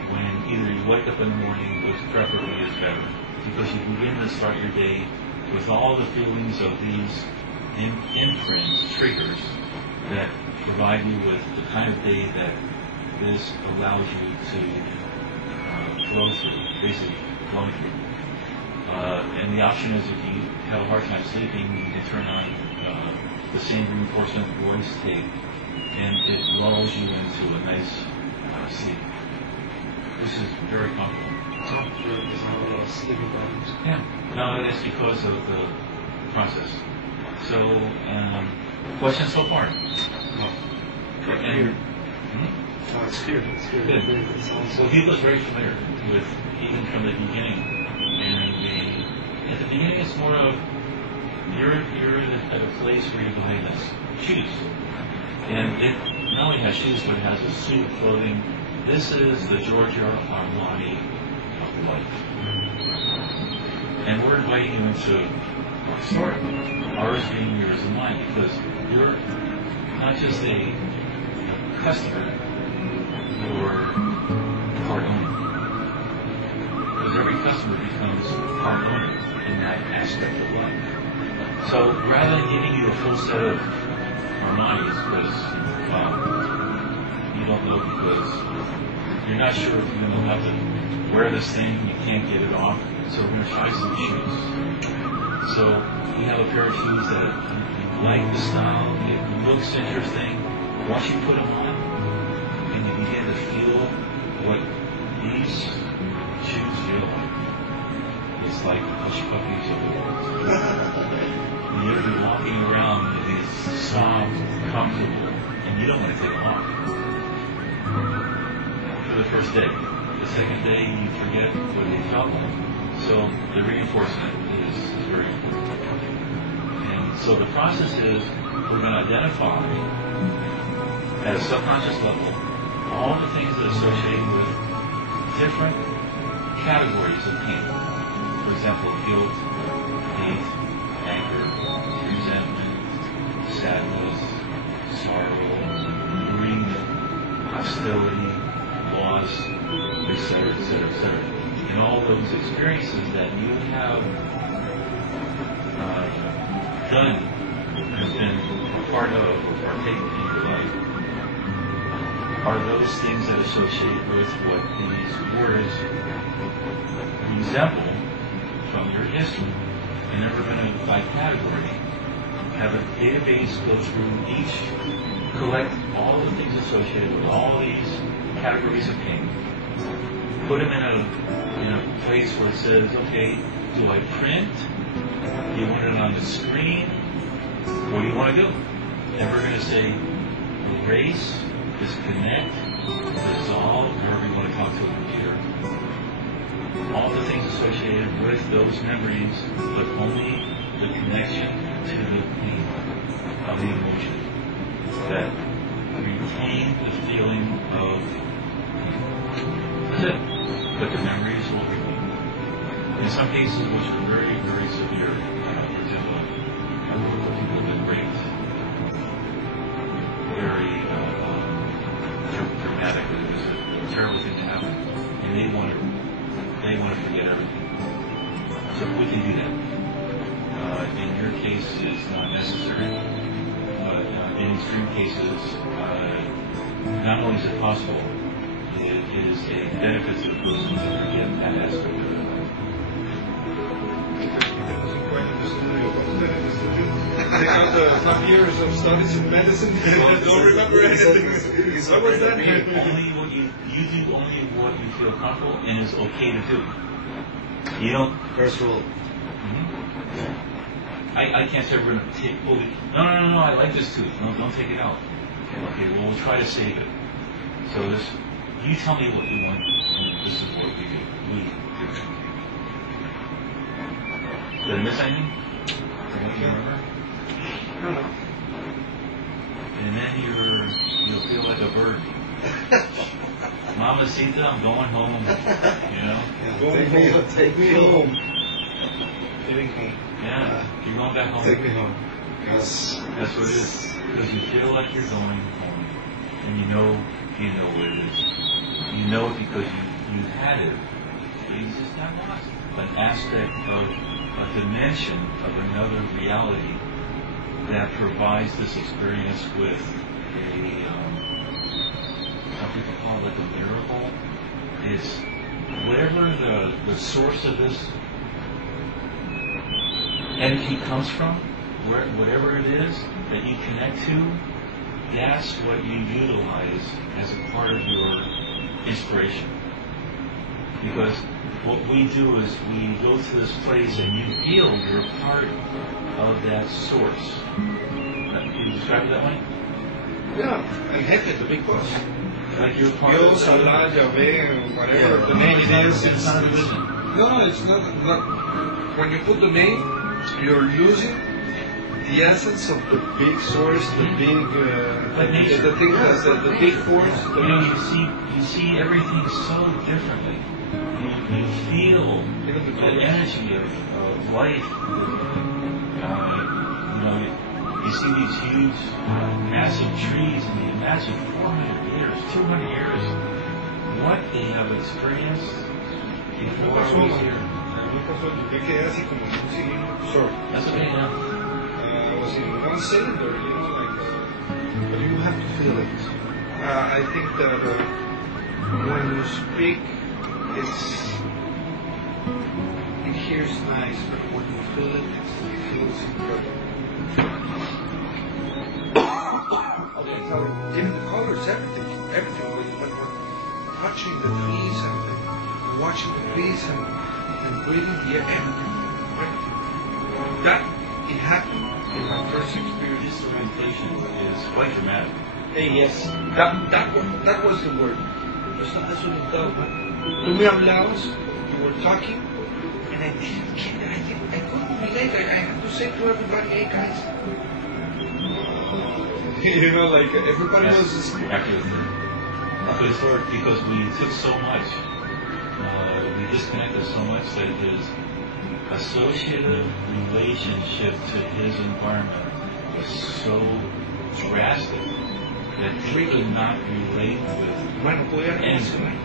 when either you wake up in the morning, which preferably is better, because you begin to start your day with all the feelings of these imprints, triggers, that provide you with the kind of day that this allows you to flow through, basically flow through. And the option is, if you have a hard time sleeping, you can turn on the same reinforcement voice tape, and it lulls you into a nice sleep. This is very comfortable. Is not a lot of sleeping problems. Yeah. No, it's because of the process. So, questions so far? No. And, It's clear. It's clear. Good. It sounds well, he was very familiar with, even from the beginning. And at the beginning, it's more of, you're at a place where you're buying this shoes. And it not only has shoes, but it has a suit of clothing, this is the Giorgio Armani of life. And we're inviting you into our story. Ours being yours and mine, because you're not just a customer, you're part owner. Because every customer becomes part owner in that aspect of life. So rather than giving you a full set of Armanis, because you don't know, because you're not sure if you're going to have to wear this thing, you can't get it off, so we're going to try some shoes. So we have a pair of shoes that you like the style, it looks interesting. Once you put them on, and you begin to feel what these shoes feel like, it's like hush puppies of the world. You're going to be walking around in these soft, comfortable, and you don't want to take them off. For the first day. The second day, you forget what they felt like. So the reinforcement is very important. And so the process is, we're going to identify at a subconscious level all the things that associate with different categories of pain. For example, guilt, hate, anger, resentment, sadness, sorrow, bereavement, hostility, loss, etc., etc., etc. And all those experiences that you have done, have been a part of, or partaken in your life, are those things that associate with what these words resemble from your history. And then we're going to, by category, have a database go through each, collect all the things associated with all these categories of pain, put them in a place where it says, okay, do I print? Do you want it on the screen? What do you want to do? And we're going to say erase, disconnect, dissolve, however you want to talk to a computer. All the things associated with those memories, but only the connection to the pain of the emotion that retain the feeling of that's it. But the memories will remain. In some cases, which are very, very severe, for example, people have been raped, very dramatic. It was a terrible thing to happen, and they want to forget everything. So we can do that. In your case, it's not necessary, but in extreme cases, not only is it possible, it is a benefit to the person to forget that aspect of it. They got some years of studies in medicine. Don't remember anything. What was that? Only what you do only what you feel comfortable and is okay to do. You don't. First rule. I can't say we're going to take. Well, no. I like this tooth. No, don't take it out. Okay. Well, we'll try to save it. So this. You tell me what you want, and this is what we do. Did I miss anything? You remember? No. And then you'll feel like a bird. Mamacita, I'm going home. You know? Yeah, take me home. Getting home. Yeah, you're going back home. Take me home. Yes. That's what it is. Because you feel like you're going home. And you know what it is. You know it because you had it. It's just not lost. An aspect of a dimension of another reality that provides this experience with some people call it like a miracle. It's whatever the source of this energy comes from, whatever it is that you connect to, that's what you utilize as a part of your inspiration. Because what we do is we go to this place and you feel you're a part of that source. Can you describe it that way? Yeah, and heck, it's a big boss. Like you're part Dios, of Allah, Yahweh, whatever the name is. It's not a religion. No, it's not. When you put the name, you're using the essence of the big source, the big, Like nature. the thing, the big force. You know, you see everything so differently. You feel the energy of life. You know, you see these huge, massive trees, and you imagine 400 years, 200 years, what they have experienced before I was here. Yo quedé así como un cilindro. Sorry. That's okay, yeah. I was in one cylinder, you know, like. But you have to feel it. I think that when you speak, it hears nice, but when you feel it, it feels incredible. Okay, so even the colors, everything. When touching the trees and watching the trees and breathing the air, everything. That it happened in my first experience. Instrumentation is quite dramatic. Hey, yes, that was the word. Yo estaba desorientado, man. Tú me hablabas, you were talking, and I didn't get it. I couldn't relate. I had to say to everybody, hey guys. You know, like everybody was just. Because we took so much, we disconnected so much that his associative relationship to his environment was so drastic that he could not relate with anything.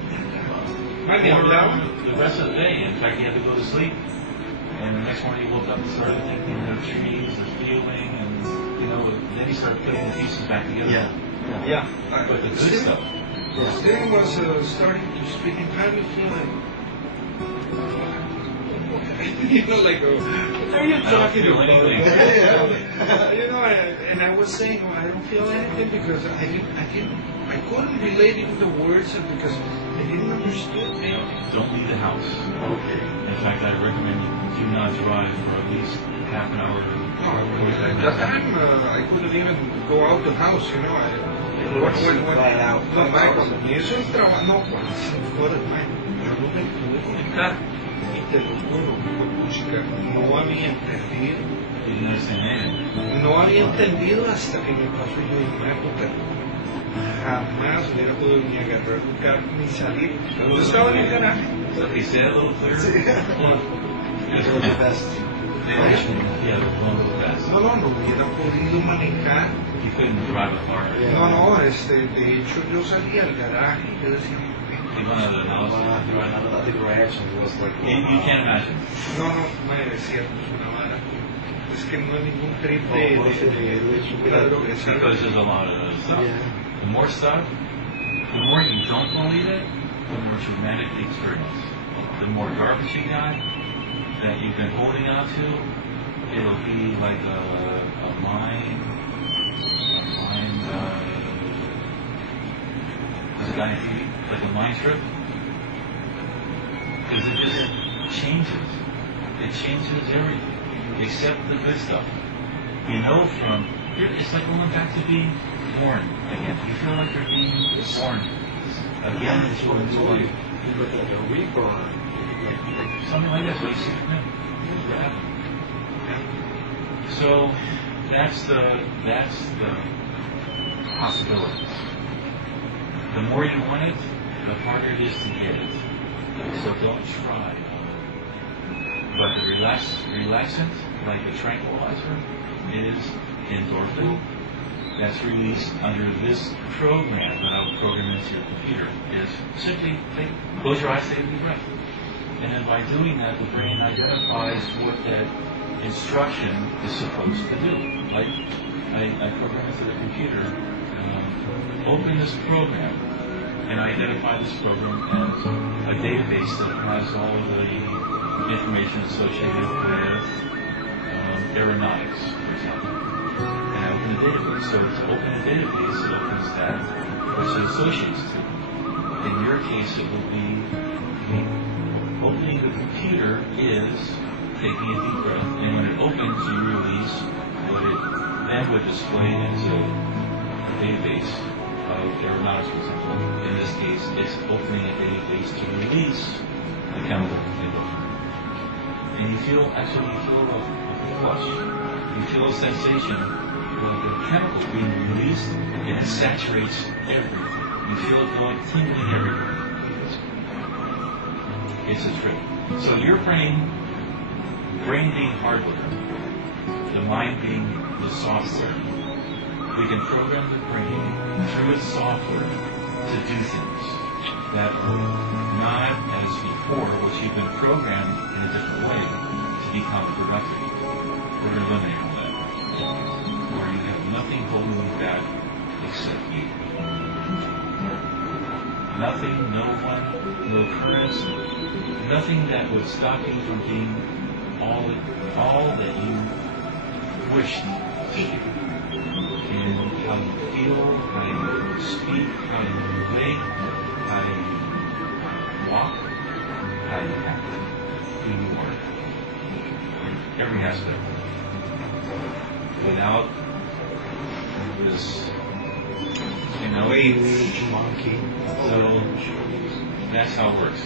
The rest of the day, in fact, he had to go to sleep. And the next morning he woke up and started thinking of trees, the feeling, and you know, then he started putting the pieces back together. Yeah. But the good stuff. Sting was starting to speak in time of feeling. You know, like, what are you talking about? You know, and I was saying, I don't feel anything because I couldn't relate even the words because I didn't understand. You know, don't leave the house. Okay. In fact, I recommend you do not drive for at least half an hour. At that time, I couldn't even go out the house, you know. Cuando me hizo el trabajo, no, cuando se fue del baño, yo no me pude conectar. Y te lo juro, chica, no había entendido. No había entendido hasta que me pasó yo en una época. Jamás hubiera podido ni agarrar un carro ni salir. Yo estaba en el garaje. So he said a little clearer. That's one of the best. Yeah, one of the best. No hubiera podido manejar. You couldn't drive a car. No, de hecho yo salía al garaje y yo decía, You went out of the house. You ran out of the garage and it was like... You can't imagine. no, me decía, pues una vara. Es que no hay ningún trip de la droga. Because there's a lot of stuff. Yeah. The more stuff, the more you don't believe it, the more traumatic the experience. The more garbage you got that you've been holding on to, it'll be like a mind, there's a guy on TV, like a mind trip. Because it just changes. It changes everything, except the good stuff. You know from, it's like going back to being born again. You feel like you're being born again into a new life. Like a reborn. Something like that, so you see So that's the possibilities. The more you want it, the harder it is to get it. So don't try. But the relaxant, like a tranquilizer, is endorphin that's released under this program that I'll program into your computer. Is simply close your eyes, take a deep breath. And then by doing that, the brain identifies what that instruction is supposed to do. Like, I program into the computer, open this program, and I identify this program as a database that has all of the information associated with aeronautics, for example. And I open a database. So to open a database, it opens that which it associates to. In your case, it will be opening the computer is taking a deep breath, and when it opens, you release what it then would display into a database of aeronautics, for example. In this case, it's opening a database to release the chemical endorphin. And you feel a flush. You You feel a sensation, well, the chemical being released, and it saturates everything. You feel it going tingling everywhere. It's a trick. So your brain being hardware, the mind being the software, we can program the brain through its software to do things that are not as before, which you've been programmed in a different way to become productive. We're going to eliminate all that. Where you have nothing holding you back except you. Nothing, no one, no occurrence, nothing that would stop you from being all that you wished to be. And how you feel, how you speak, how you relate, how you walk, how you act, who you are. Every aspect. Without this, Wage monkey. So that's how it works.